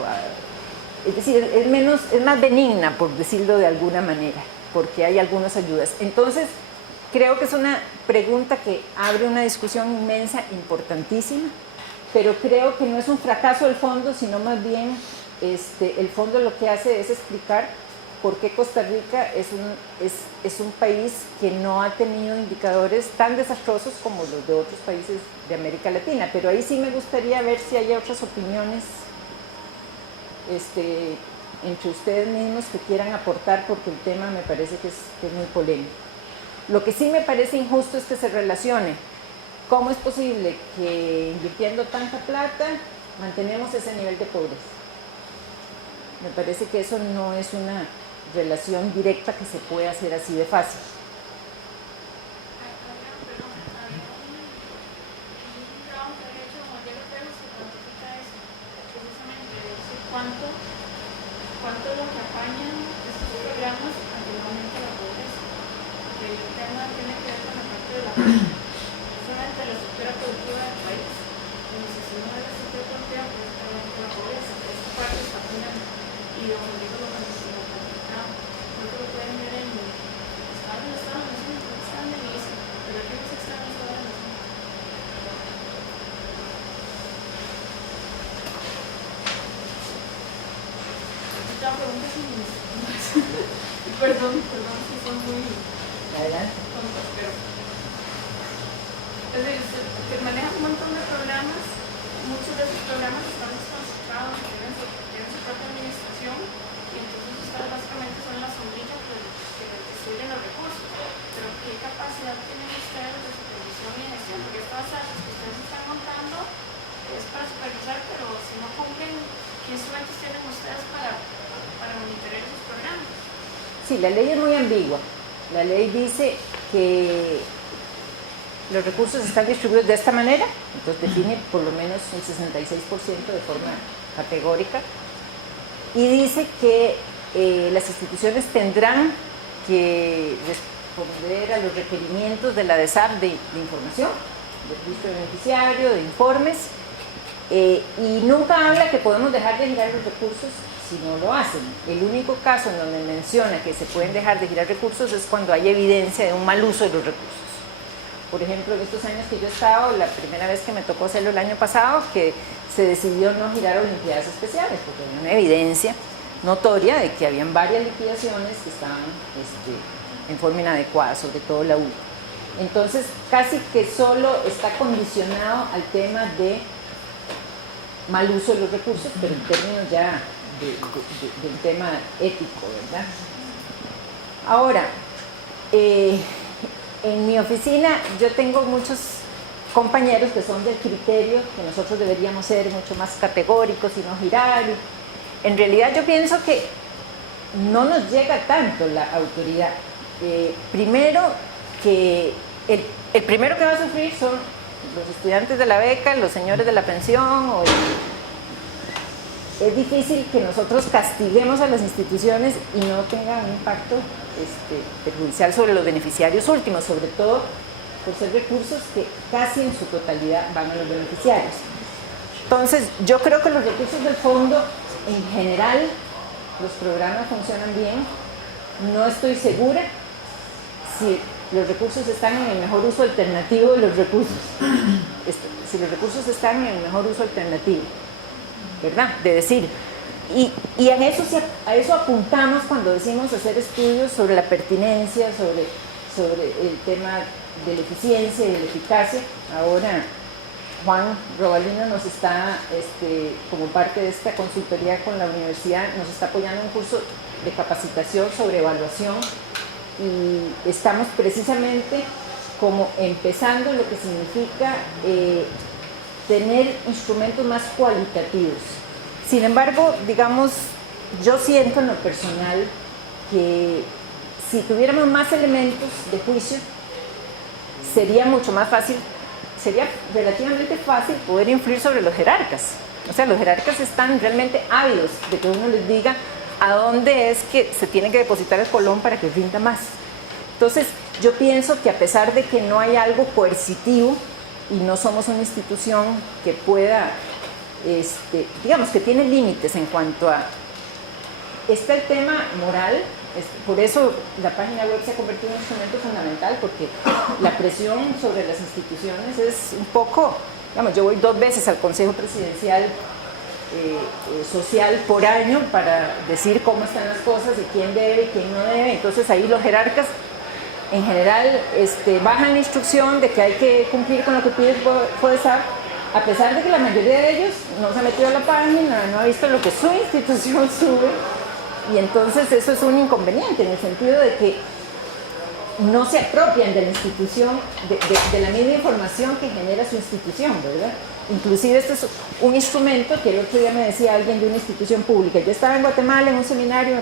es decir, es más benigna, por decirlo de alguna manera, porque hay algunas ayudas. Entonces, creo que es una pregunta que abre una discusión inmensa, importantísima, pero creo que no es un fracaso del fondo, sino más bien el fondo lo que hace es explicar por qué Costa Rica es un país que no ha tenido indicadores tan desastrosos como los de otros países de América Latina. Pero ahí sí me gustaría ver si hay otras opiniones entre ustedes mismos que quieran aportar, porque el tema me parece que es muy polémico. Lo que sí me parece injusto es que se relacione. ¿Cómo es posible que invirtiendo tanta plata mantenemos ese nivel de pobreza? Me parece que eso no es una relación directa que se puede hacer así de fácil. ¿Cuánto los apañan estos programas anteriormente a la pobreza? Que el tema tiene que ver con la parte de la solamente la estructura productiva del país. Como si se no hay estructura productiva, pues está hablando de la pobreza. Esta parte está apoyando. Y de momento lo que nos está platicando. Creo que lo pueden ver en el Estado de Nación, creo que está en el ISA, pero aquí no se está en el Estado de Nación. Preguntas perdón si son muy tontas, pero es decir, que manejan un montón de programas. Muchos de esos programas están desconcentrados, tienen su propia administración, y entonces ustedes básicamente son la sombrilla que distribuyen los recursos. Pero ¿qué capacidad tienen ustedes de supervisión y gestión? Porque estas áreas que ustedes están montando es para supervisar, pero si no cumplen, ¿qué instrumentos tienen ustedes para monitorear esos programas? Sí, la ley es muy ambigua. La ley dice que los recursos están distribuidos de esta manera, entonces define por lo menos un 66% de forma categórica, y dice que las instituciones tendrán que responder a los requerimientos de la DESAF de información, de registro de beneficiario, de informes, y nunca habla que podemos dejar de girar los recursos si no lo hacen. El único caso en donde menciona que se pueden dejar de girar recursos es cuando hay evidencia de un mal uso de los recursos. Por ejemplo, en estos años que yo he estado, la primera vez que me tocó hacerlo el año pasado, que se decidió no girar olimpiadas especiales, porque había una evidencia notoria de que habían varias liquidaciones que estaban en forma inadecuada, sobre todo la U. Entonces, casi que solo está condicionado al tema de mal uso de los recursos, pero en términos ya del tema ético, ¿verdad? Ahora, en mi oficina yo tengo muchos compañeros que son del criterio que nosotros deberíamos ser mucho más categóricos y no girar. En realidad yo pienso que no nos llega tanto la autoridad, Primero, que el primero que va a sufrir son los estudiantes de la beca, los señores de la pensión. Es difícil que nosotros castiguemos a las instituciones y no tenga un impacto perjudicial sobre los beneficiarios últimos, sobre todo por ser recursos que casi en su totalidad van a los beneficiarios. Entonces, yo creo que los recursos del fondo, en general, los programas funcionan bien. No estoy segura si los recursos están en el mejor uso alternativo de los recursos. Si los recursos están en el mejor uso alternativo, ¿verdad? De decir, y a eso apuntamos cuando decimos hacer estudios sobre la pertinencia, sobre el tema de la eficiencia y de la eficacia. Ahora Juan Robalino nos está, como parte de esta consultoría con la universidad, nos está apoyando en un curso de capacitación sobre evaluación, y estamos precisamente como empezando lo que significa tener instrumentos más cualitativos. Sin embargo, digamos, yo siento en lo personal que si tuviéramos más elementos de juicio, sería mucho más fácil, sería relativamente fácil poder influir sobre los jerarcas. O sea, los jerarcas están realmente ávidos de que uno les diga a dónde es que se tiene que depositar el colón para que rinda más. Entonces, yo pienso que a pesar de que no hay algo coercitivo y no somos una institución que pueda, digamos que tiene límites en cuanto a... Está el tema moral, por eso la página web se ha convertido en un instrumento fundamental, porque la presión sobre las instituciones es un poco, digamos, yo voy 2 veces al Consejo Presidencial Social por año para decir cómo están las cosas y quién debe y quién no debe. Entonces ahí los jerarcas en general bajan la instrucción de que hay que cumplir con lo que pide el FODESAP, a pesar de que la mayoría de ellos no se ha metido a la página, no ha visto lo que su institución sube. Y entonces eso es un inconveniente en el sentido de que no se apropian de la institución, de la misma información que genera su institución, ¿verdad? Inclusive este es un instrumento que el otro día me decía alguien de una institución pública. Yo estaba en Guatemala en un seminario,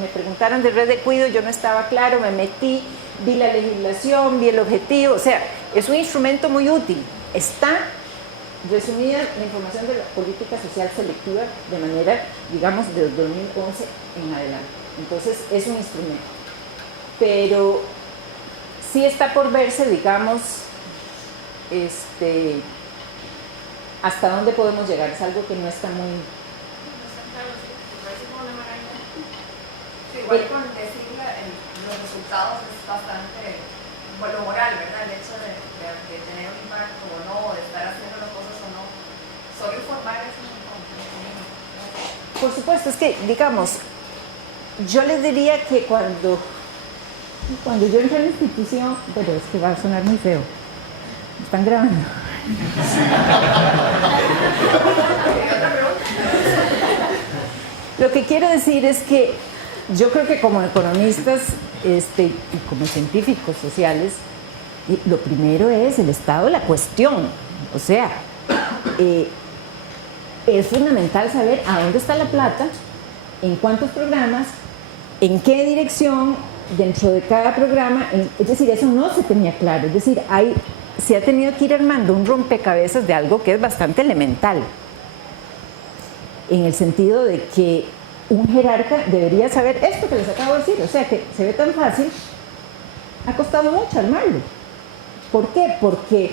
me preguntaron de red de cuido, yo no estaba claro, me metí, vi la legislación, vi el objetivo, o sea, es un instrumento muy útil. Está resumida la información de la política social selectiva de manera, digamos, de 2011 en adelante. Entonces, es un instrumento. Pero sí está por verse, digamos, hasta dónde podemos llegar. Es algo que no está muy... Sí, igual con decir los resultados es bastante, bueno, moral, ¿verdad? El hecho de tener un impacto o no, de estar haciendo las cosas o no, solo informar es un montón. Por supuesto, es que, digamos, yo les diría que cuando yo entré a la institución, pero es que va a sonar muy feo, ¿me están grabando? Lo que quiero decir es que yo creo que como economistas y como científicos sociales, lo primero es el estado de la cuestión. O sea, es fundamental saber a dónde está la plata, en cuántos programas, en qué dirección, dentro de cada programa. Es decir, eso no se tenía claro. Es decir, se ha tenido que ir armando un rompecabezas de algo que es bastante elemental, en el sentido de que un jerarca debería saber esto que les acabo de decir. O sea, que se ve tan fácil, ha costado mucho armarlo. ¿Por qué? Porque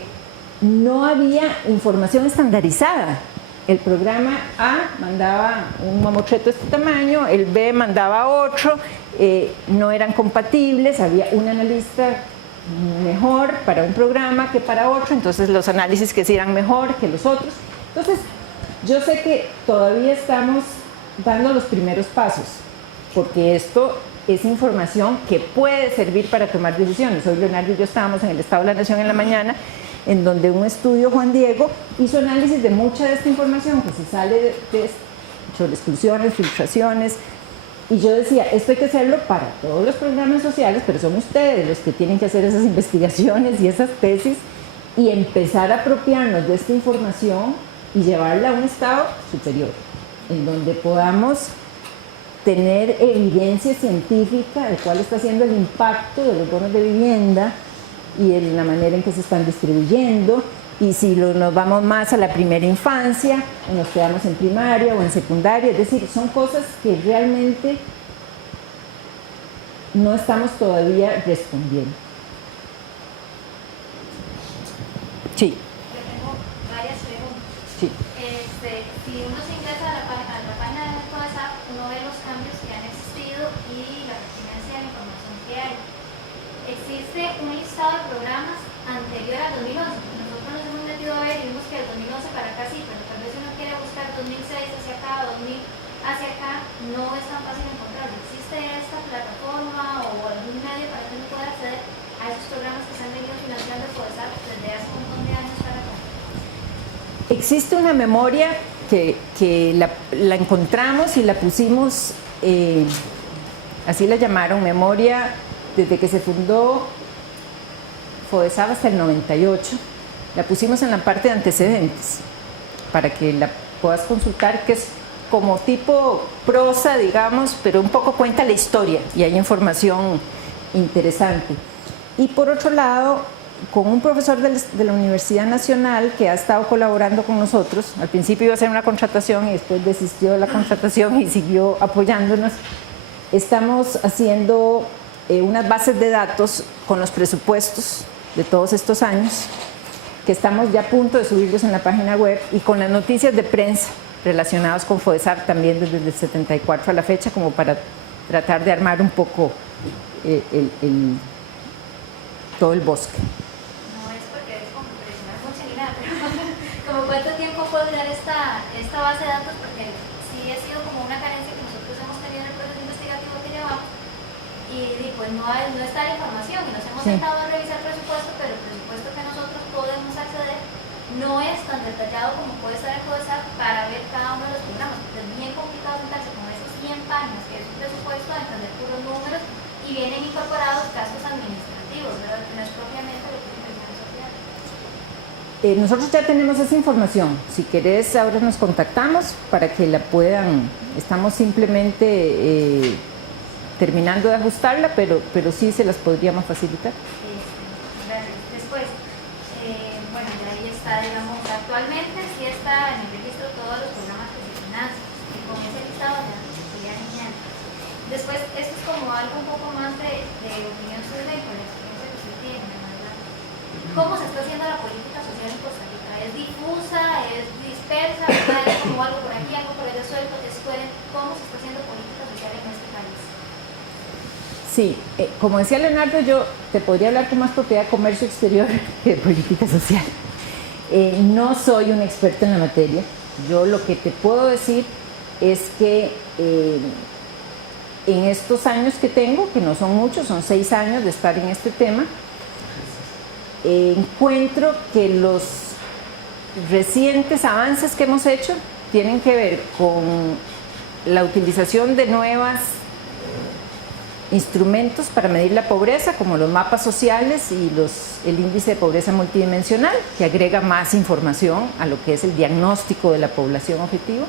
no había información estandarizada. El programa A mandaba un mamotreto de este tamaño, el B mandaba otro, no eran compatibles, había un analista mejor para un programa que para otro, entonces los análisis que sí eran mejor que los otros. Entonces, yo sé que todavía estamos dando los primeros pasos, porque esto es información que puede servir para tomar decisiones. Hoy Leonardo y yo estábamos en el Estado de la Nación en la mañana, en donde un estudio, Juan Diego, hizo análisis de mucha de esta información que se sale sobre exclusiones, filtraciones, y yo decía, esto hay que hacerlo para todos los programas sociales, pero son ustedes los que tienen que hacer esas investigaciones y esas tesis y empezar a apropiarnos de esta información y llevarla a un estado superior, en donde podamos tener evidencia científica de cuál está siendo el impacto de los bonos de vivienda y en la manera en que se están distribuyendo, y si nos vamos más a la primera infancia, o nos quedamos en primaria o en secundaria, es decir, son cosas que realmente no estamos todavía respondiendo. Sí. Yo tengo varias preguntas. Sí. Si uno se ingresa a la página de FODESAP, uno ve los cambios que han existido y la pertinencia de la información que hay. Existe un listado de programas anterior al 2011. Nosotros nos hemos metido a ver y vimos que el 2011 para acá sí, pero tal vez si uno quiere buscar 2006 hacia acá, 2000 hacia acá, no es tan fácil encontrarlo. ¿Existe esta plataforma o algún medio para que uno pueda acceder a esos programas que se han venido financiando FODESAP desde hace un montón de años para acá? Existe una memoria que la encontramos y la pusimos, así la llamaron, memoria desde que se fundó FODESAP hasta el 98. La pusimos en la parte de antecedentes para que la puedas consultar, que es como tipo prosa, digamos, pero un poco cuenta la historia y hay información interesante. Y por otro lado, con un profesor de la Universidad Nacional que ha estado colaborando con nosotros, al principio iba a hacer una contratación y después desistió de la contratación y siguió apoyándonos, estamos haciendo unas bases de datos con los presupuestos de todos estos años, que estamos ya a punto de subirlos en la página web, y con las noticias de prensa relacionadas con FODESAP también desde el 74 a la fecha, como para tratar de armar un poco todo el bosque. No es porque es como presionar mucho ni nada, pero como cuánto tiempo puede durar esta base de datos, porque sí ha sido como una carencia que nosotros hemos tenido en el proceso investigativo que llevamos, y pues no está la información, y nos hemos sentado a revisar el presupuesto, pero el presupuesto que nosotros podemos acceder no es tan detallado como puede estar en FODESAP para ver cada uno de los programas, porque es bien complicado sentarse con esos 100 páginas, que es un presupuesto, a entender puros números, y vienen incorporados gastos administrativos, ¿verdad? Que no es propiamente lo que es inversión social. Nosotros ya tenemos esa información. Si querés, ahora nos contactamos para que la puedan. Estamos simplemente terminando de ajustarla, pero sí se las podríamos facilitar. Gracias. Después, bueno, ya ahí está, digamos, actualmente sí está en el registro todos los programas que se financian, y con ese listado ya sería genial. Después, esto es como algo un poco más de opinión suya y con la experiencia que usted tiene, ¿verdad? ¿Cómo se está haciendo la política social en Costa Rica? ¿Es difusa? ¿Es dispersa? ¿Verdad? ¿Es como algo por aquí, algo por allá suelto? ¿Cómo se está haciendo política social en este país? Sí, como decía Leonardo, yo te podría hablar con más propiedad de comercio exterior que de política social. No soy una experta en la materia. Yo lo que te puedo decir es que en estos años que tengo, que no son muchos, son 6 años de estar en este tema, encuentro que los recientes avances que hemos hecho tienen que ver con la utilización de nuevos instrumentos para medir la pobreza, como los mapas sociales y el índice de pobreza multidimensional, que agrega más información a lo que es el diagnóstico de la población objetivo.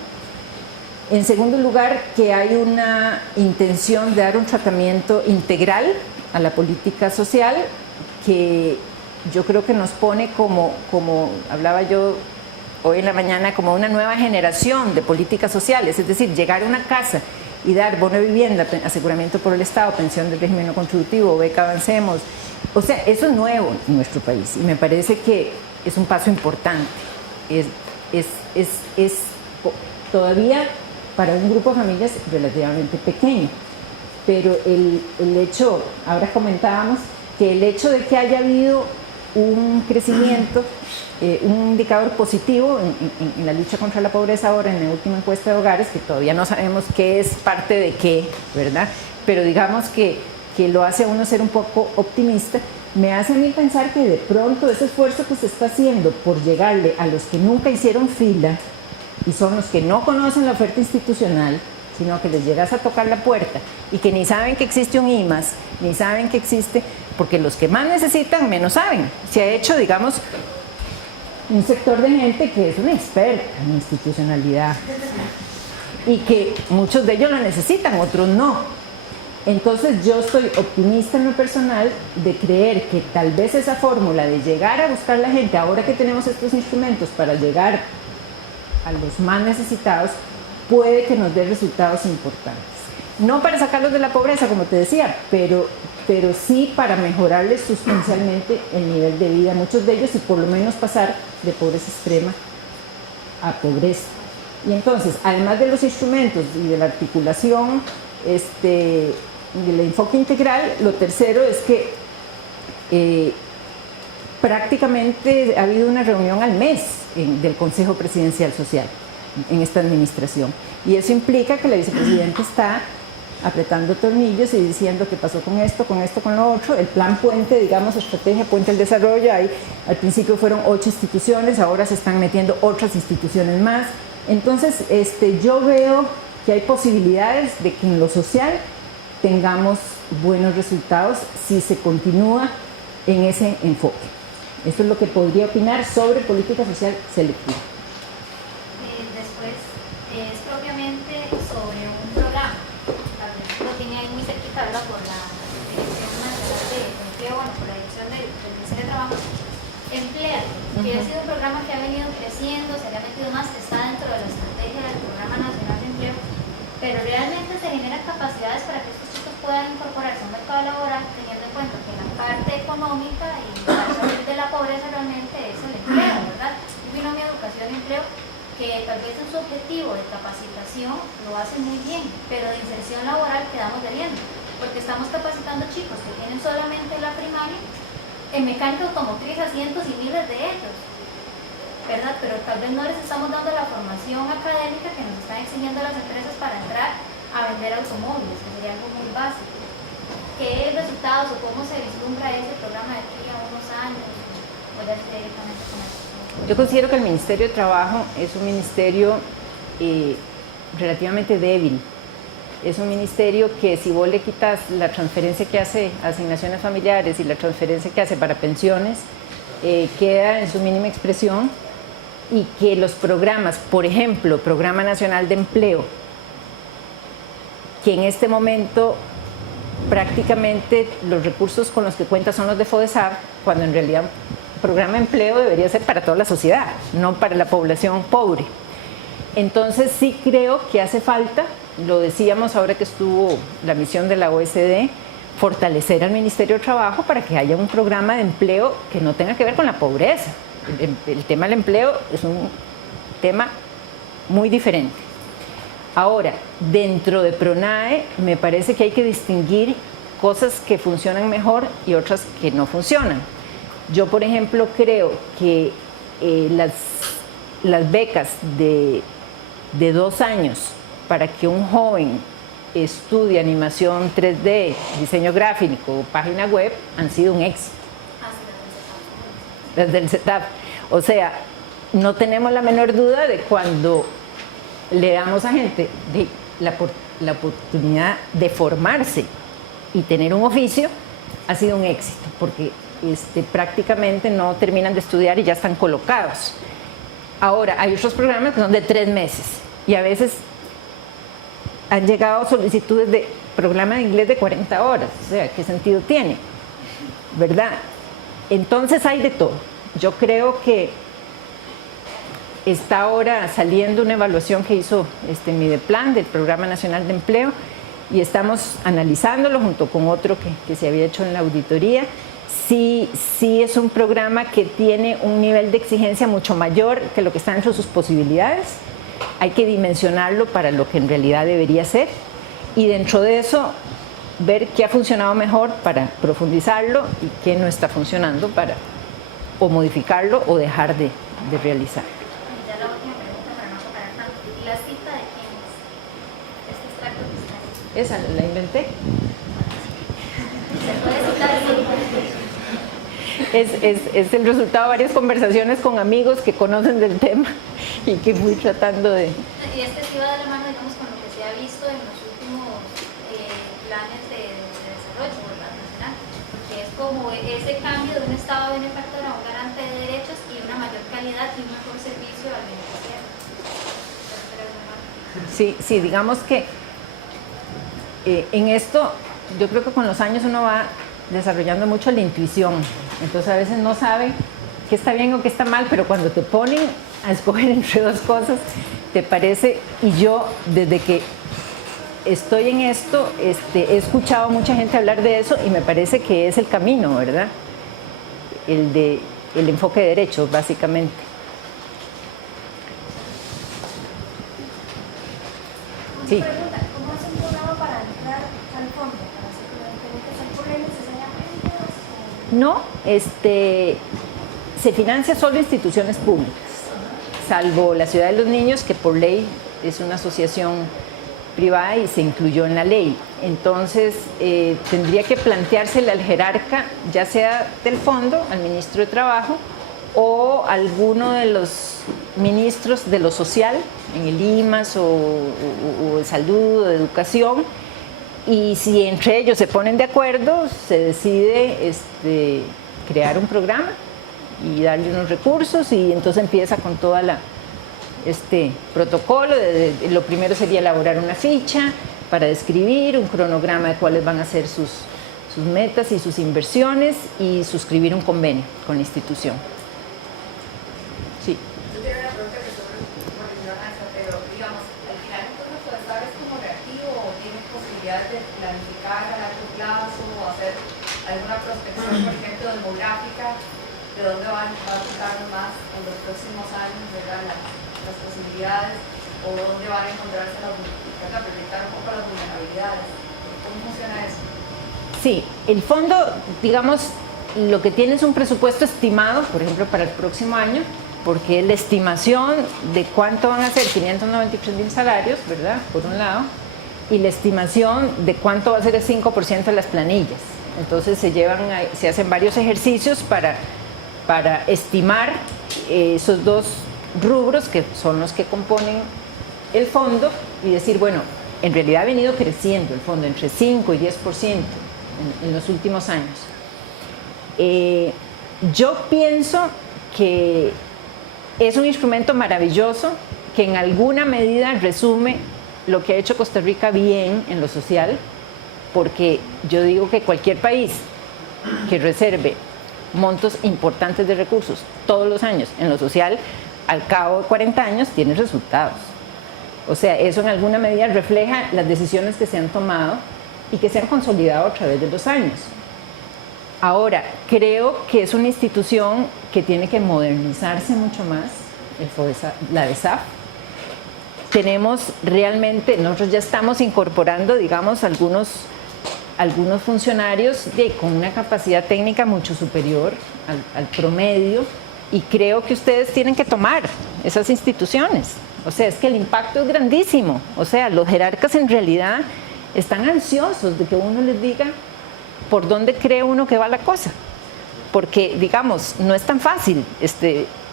En segundo lugar, que hay una intención de dar un tratamiento integral a la política social, que yo creo que nos pone como hablaba yo hoy en la mañana, como una nueva generación de políticas sociales, es decir, llegar a una casa y dar bono de vivienda, aseguramiento por el Estado, pensión del régimen no contributivo, beca Avancemos. O sea, eso es nuevo en nuestro país y me parece que es un paso importante. Es todavía para un grupo de familias relativamente pequeño, pero el hecho, ahora comentábamos, que el hecho de que haya habido un crecimiento, un indicador positivo en la lucha contra la pobreza ahora en la última encuesta de hogares, que todavía no sabemos qué es parte de qué, ¿verdad? Pero digamos que lo hace a uno ser un poco optimista, me hace a mí pensar que de pronto ese esfuerzo que se está haciendo por llegarle a los que nunca hicieron fila y son los que no conocen la oferta institucional, sino que les llegas a tocar la puerta y que ni saben que existe un IMAS, ni saben que existe, porque los que más necesitan menos saben. Se ha hecho, digamos, un sector de gente que es una experta en institucionalidad. y que muchos de ellos lo necesitan, otros no. Entonces yo estoy optimista en lo personal de creer que tal vez esa fórmula de llegar a buscar la gente, ahora que tenemos estos instrumentos para llegar a los más necesitados, puede que nos dé resultados importantes. No para sacarlos de la pobreza, como te decía, pero sí para mejorarles sustancialmente el nivel de vida a muchos de ellos y por lo menos pasar de pobreza extrema a pobreza. Y entonces, además de los instrumentos y de la articulación, del enfoque integral, lo tercero es que prácticamente ha habido una reunión al mes del Consejo Presidencial Social en esta administración. Y eso implica que la vicepresidenta está apretando tornillos y diciendo qué pasó con esto, con lo otro. El plan Puente, digamos, estrategia Puente al Desarrollo, ahí al principio fueron 8 instituciones, ahora se están metiendo otras instituciones más. Entonces, yo veo que hay posibilidades de que en lo social tengamos buenos resultados si se continúa en ese enfoque. Eso es lo que podría opinar sobre política social selectiva. Después es propiamente sobre un programa. Tal vez lo tiene ahí muy cerquita, ¿verdad? Por la Dirección Nacional de Empleo, bueno, por la Dirección del Ministerio de Trabajo. Emplea, que ha sido un programa que ha venido creciendo, se le ha metido más, está dentro de la estrategia del Programa Nacional de Empleo, pero realmente se generan capacidades para que estos chicos puedan incorporarse a un mercado laboral, teniendo en cuenta que la parte económica y la salud de la pobreza realmente es el empleo, ¿verdad? Un binomio de educación y empleo que tal vez en su objetivo de capacitación lo hace muy bien, pero de inserción laboral quedamos debiendo, porque estamos capacitando chicos que tienen solamente la primaria en mecánica automotriz a cientos y miles de ellos, ¿verdad? Pero tal vez no les estamos dando la formación académica que nos están exigiendo las empresas para entrar a vender automóviles, que sería algo muy básico. ¿Qué resultados o cómo se vislumbra ese programa de aquí a unos años? Voy a ir directamente con eso. Yo considero que el Ministerio de Trabajo es un ministerio relativamente débil. Es un ministerio que si vos le quitas la transferencia que hace a asignaciones familiares y la transferencia que hace para pensiones, queda en su mínima expresión, y que los programas, por ejemplo, Programa Nacional de Empleo, que en este momento prácticamente los recursos con los que cuenta son los de FODESAB, cuando en realidad el programa de empleo debería ser para toda la sociedad, no para la población pobre. Entonces sí creo que hace falta, lo decíamos ahora que estuvo la misión de la OECD, fortalecer al Ministerio de Trabajo para que haya un programa de empleo que no tenga que ver con la pobreza. El tema del empleo es un tema muy diferente. Ahora, dentro de PRONAE me parece que hay que distinguir cosas que funcionan mejor y otras que no funcionan. Yo, por ejemplo, creo que las becas de 2 años para que un joven estudie animación 3D, diseño gráfico o página web han sido un éxito. Las del CETAP. O sea, no tenemos la menor duda de cuando le damos a gente la oportunidad de formarse y tener un oficio, ha sido un éxito, porque prácticamente no terminan de estudiar y ya están colocados. Ahora, hay otros programas que son de 3 meses y a veces han llegado solicitudes de programa de inglés de 40 horas, o sea, ¿qué sentido tiene? ¿Verdad? Entonces hay de todo. Yo creo que está ahora saliendo una evaluación que hizo Mideplan del Programa Nacional de Empleo y estamos analizándolo junto con otro que se había hecho en la auditoría. Sí es un programa que tiene un nivel de exigencia mucho mayor que lo que está dentro de sus posibilidades. Hay que dimensionarlo para lo que en realidad debería ser y dentro de eso ver qué ha funcionado mejor para profundizarlo y qué no está funcionando para o modificarlo o dejar de realizar. Ya la última pregunta para no separar tanto. ¿Y la cita de quién es? Este extracto que está ahí. Esa la inventé. ¿Se puede citar así? Es el resultado de varias conversaciones con amigos que conocen del tema y que fui tratando de... Y este sí va de la mano, digamos, con lo que se ha visto en los últimos planes de desarrollo, ¿verdad? Nacional, porque es como ese cambio de un Estado benefactor a un garante de derechos y una mayor calidad y un mejor servicio al beneficiario. Sí, digamos que en esto yo creo que con los años uno va desarrollando mucho la intuición, entonces a veces no sabe qué está bien o qué está mal, pero cuando te ponen a escoger entre dos cosas, te parece, y yo desde que estoy en esto, he escuchado a mucha gente hablar de eso y me parece que es el camino, ¿verdad? El enfoque de derechos, básicamente. Sí. Pregunta, ¿cómo hace un programa para entrar al fondo? ¿Para hacer que ser por ley necesariamente? No, se financia solo instituciones públicas, salvo la Ciudad de los Niños, que por ley es una asociación privada y se incluyó en la ley. Entonces, tendría que planteársele al jerarca, ya sea del fondo, al ministro de Trabajo, o alguno de los ministros de lo social, en el IMAS o de Salud o de Educación, y si entre ellos se ponen de acuerdo, se decide crear un programa y darle unos recursos, y entonces empieza con toda protocolo. Lo primero sería elaborar una ficha para describir un cronograma de cuáles van a ser sus metas y sus inversiones, y suscribir un convenio con la institución. Sí. Yo tengo una pregunta que pero digamos, al final entonces Fodestar es como reactivo o tiene posibilidades de planificar a largo plazo o hacer alguna prospección, por ejemplo, demográfica, de dónde va a afectarnos más en los próximos años, ¿verdad? Las posibilidades, o dónde van a encontrarse proyectar un poco las vulnerabilidades. ¿Cómo funciona eso? Sí, el fondo, digamos, lo que tiene es un presupuesto estimado, por ejemplo, para el próximo año, porque la estimación de cuánto van a ser 593,000 salarios, ¿verdad?, por un lado, y la estimación de cuánto va a ser el 5% de las planillas. Entonces se hacen varios ejercicios para estimar esos dos rubros, que son los que componen el fondo, y decir, bueno, en realidad ha venido creciendo el fondo entre 5 y 10% en los últimos años. Yo pienso que es un instrumento maravilloso que en alguna medida resume lo que ha hecho Costa Rica bien en lo social, porque yo digo que cualquier país que reserve montos importantes de recursos todos los años en lo social, al cabo de 40 años tiene resultados. O sea, eso en alguna medida refleja las decisiones que se han tomado y que se han consolidado a través de los años. Ahora, creo que es una institución que tiene que modernizarse mucho más, la DESAF. Tenemos realmente, nosotros ya estamos incorporando, digamos, algunos funcionarios con una capacidad técnica mucho superior al promedio, y creo que ustedes tienen que tomar esas instituciones. O sea, es que el impacto es grandísimo. O sea, los jerarcas en realidad están ansiosos de que uno les diga por dónde cree uno que va la cosa. Porque, digamos, no es tan fácil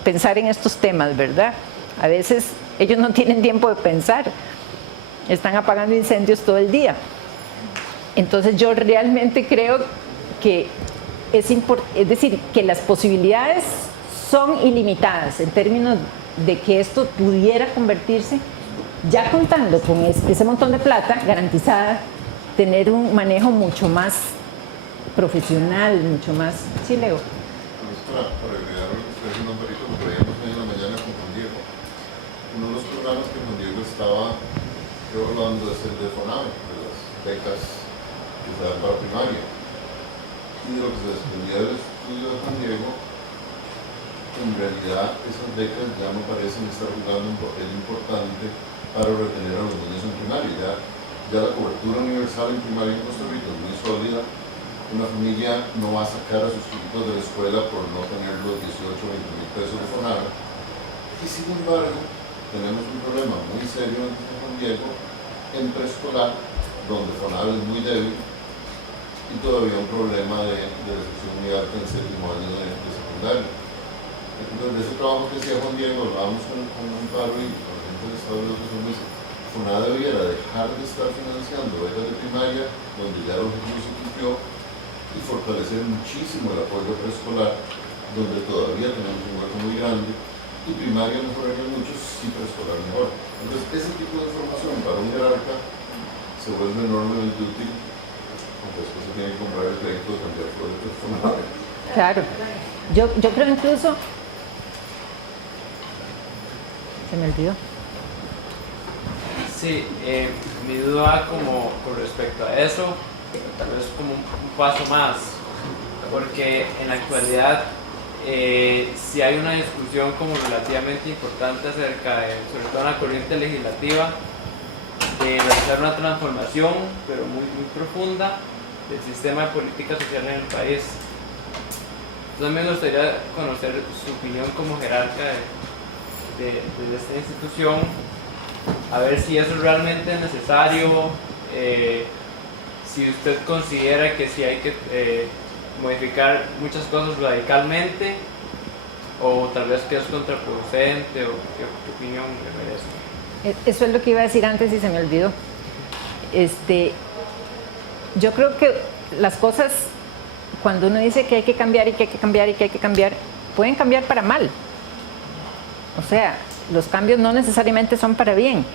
pensar en estos temas, ¿verdad? A veces ellos no tienen tiempo de pensar. Están apagando incendios todo el día. Entonces yo realmente creo que es decir, que las posibilidades son ilimitadas en términos de que esto pudiera convertirse, ya contando con ese montón de plata garantizada, tener un manejo mucho más profesional, mucho más... Sí, Leo. Para agregar lo que ustedes diciendo un poquito, lo veíamos hoy en la mañana con Juan Diego. Uno de los programas que Juan Diego estaba hablando es el de FONAVE, de las becas que se dan para primaria. Y de lo que se desprendía del estudio de Juan Diego, en realidad esas becas ya me parecen estar jugando un papel importante para retener a los niños en primaria. Ya la cobertura universal en primaria en Costa Rica es muy sólida. Una familia no va a sacar a sus hijos de la escuela por no tener los 18 o 20 mil pesos de FONAVE. Y sin embargo, tenemos un problema muy serio en Juan Diego en preescolar, donde FONAVE es muy débil, y todavía un problema de deserción muy alta en séptimo año de secundaria. Entonces, de ese trabajo que hacía Juan Diego, hablábamos con Amparo y con la gente del Estado de Educación, dice, FONAVE debiera dejar de estar financiando becas de primaria, donde ya el objetivo se cumplió, y fortalecer muchísimo el apoyo preescolar, donde todavía tenemos un hueco muy grande, y primaria mejoraría mucho si preescolar mejor. Entonces, ese tipo de información un jerarca se vuelve enormemente útil, aunque después se tiene que comprar el crédito de cambiar proyectos fundamentales. Claro. Yo creo incluso... Se me olvidó. Sí, mi duda como con respecto a eso, tal vez como un paso más, porque en la actualidad si hay una discusión como relativamente importante acerca de, sobre todo en la corriente legislativa, de realizar una transformación, pero muy profunda, del sistema de política social en el país. Entonces me gustaría conocer su opinión como jerarca de esta institución, a ver si eso es realmente necesario, si usted considera que sí hay que modificar muchas cosas radicalmente, o tal vez que es contraproducente, o qué opinión le merece. Eso es lo que iba a decir antes y se me olvidó. Yo creo que las cosas, cuando uno dice que hay que cambiar y que hay que cambiar y que hay que cambiar, pueden cambiar para mal. O sea, los cambios no necesariamente son para bien.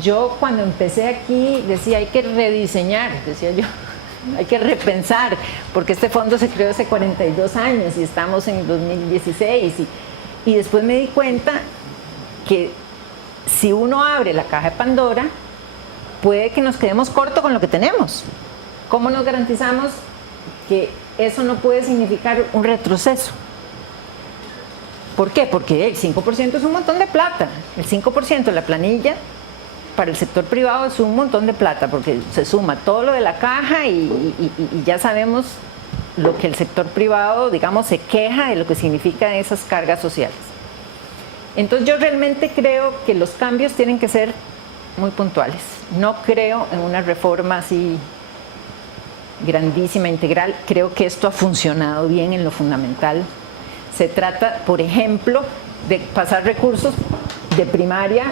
Yo cuando empecé aquí decía hay que rediseñar, decía yo, hay que repensar, porque este fondo se creó hace 42 años y estamos en 2016 y después me di cuenta que si uno abre la caja de Pandora, puede que nos quedemos cortos con lo que tenemos. ¿Cómo nos garantizamos que eso no puede significar un retroceso? ¿Por qué? Porque el 5% es un montón de plata. El 5% de la planilla para el sector privado es un montón de plata, porque se suma todo lo de la caja y ya sabemos lo que el sector privado, digamos, se queja de lo que significan esas cargas sociales. Entonces yo realmente creo que los cambios tienen que ser muy puntuales. No creo en una reforma así grandísima, integral. Creo que esto ha funcionado bien en lo fundamental. Se trata, por ejemplo, de pasar recursos de primaria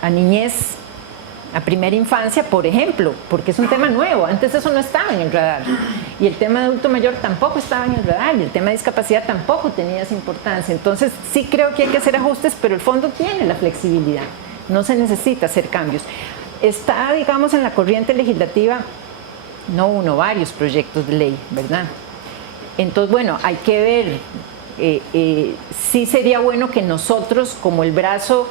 a niñez, a primera infancia, por ejemplo, porque es un tema nuevo. Antes eso no estaba en el radar. Y el tema de adulto mayor tampoco estaba en el radar. Y el tema de discapacidad tampoco tenía esa importancia. Entonces sí creo que hay que hacer ajustes, pero el fondo tiene la flexibilidad. No se necesita hacer cambios. Está, digamos, en la corriente legislativa, no uno, varios proyectos de ley, ¿verdad? Entonces, bueno, hay que ver, sí sería bueno que nosotros, como el brazo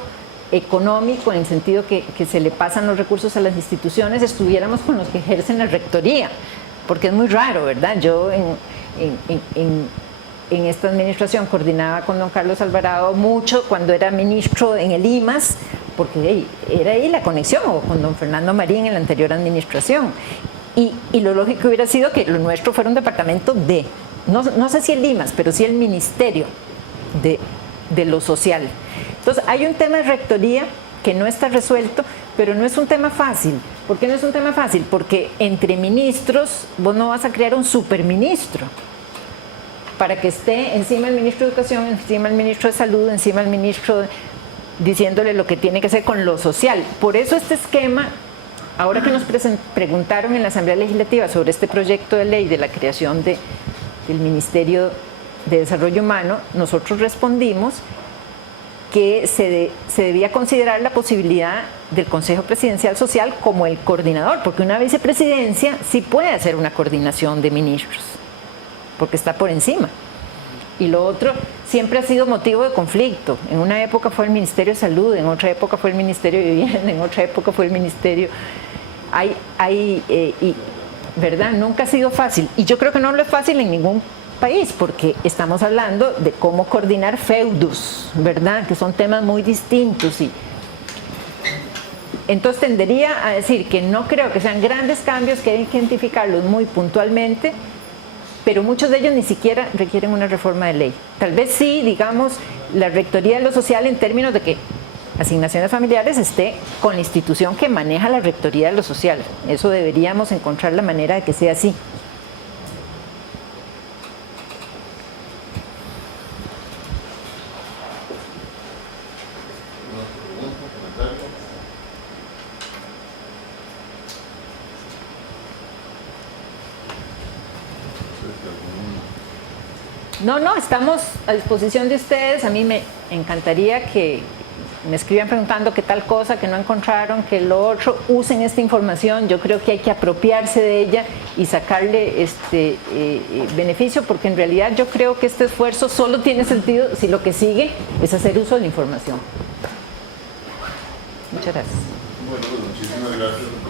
económico, en el sentido que se le pasan los recursos a las instituciones, estuviéramos con los que ejercen la rectoría, porque es muy raro, ¿verdad? Yo en esta administración coordinaba con don Carlos Alvarado mucho cuando era ministro en el IMAS, porque era ahí la conexión, o con don Fernando Marín en la anterior administración. Y lo lógico hubiera sido que lo nuestro fuera un departamento de, no sé si el IMAS, pero sí el Ministerio de lo Social. Entonces hay un tema de rectoría que no está resuelto, pero no es un tema fácil. ¿Por qué no es un tema fácil? Porque entre ministros vos no vas a crear un superministro para que esté encima el ministro de Educación, encima el ministro de Salud, encima el ministro diciéndole lo que tiene que hacer con lo social. Por eso este esquema, ahora que nos preguntaron en la Asamblea Legislativa sobre este proyecto de ley de la creación del Ministerio de Desarrollo Humano, nosotros respondimos que se debía considerar la posibilidad del Consejo Presidencial Social como el coordinador, porque una vicepresidencia sí puede hacer una coordinación de ministros, porque está por encima. Y lo otro siempre ha sido motivo de conflicto. En una época fue el Ministerio de Salud, en otra época fue el Ministerio de Vivienda, en otra época fue el Ministerio... ¿verdad? Nunca ha sido fácil. Y yo creo que no lo es fácil en ningún país, porque estamos hablando de cómo coordinar feudos, ¿verdad? Que son temas muy distintos. Y entonces tendería a decir que no creo que sean grandes cambios, que hay que identificarlos muy puntualmente, pero muchos de ellos ni siquiera requieren una reforma de ley. Tal vez sí, digamos, la rectoría de lo social en términos de que asignaciones familiares esté con la institución que maneja la rectoría de lo social. Eso deberíamos encontrar la manera de que sea así. No, estamos a disposición de ustedes. A mí me encantaría que me escriben preguntando qué tal cosa, que no encontraron, que lo otro, usen esta información. Yo creo que hay que apropiarse de ella y sacarle beneficio, porque en realidad yo creo que este esfuerzo solo tiene sentido si lo que sigue es hacer uso de la información. Muchas gracias. Bueno, pues muchísimas gracias.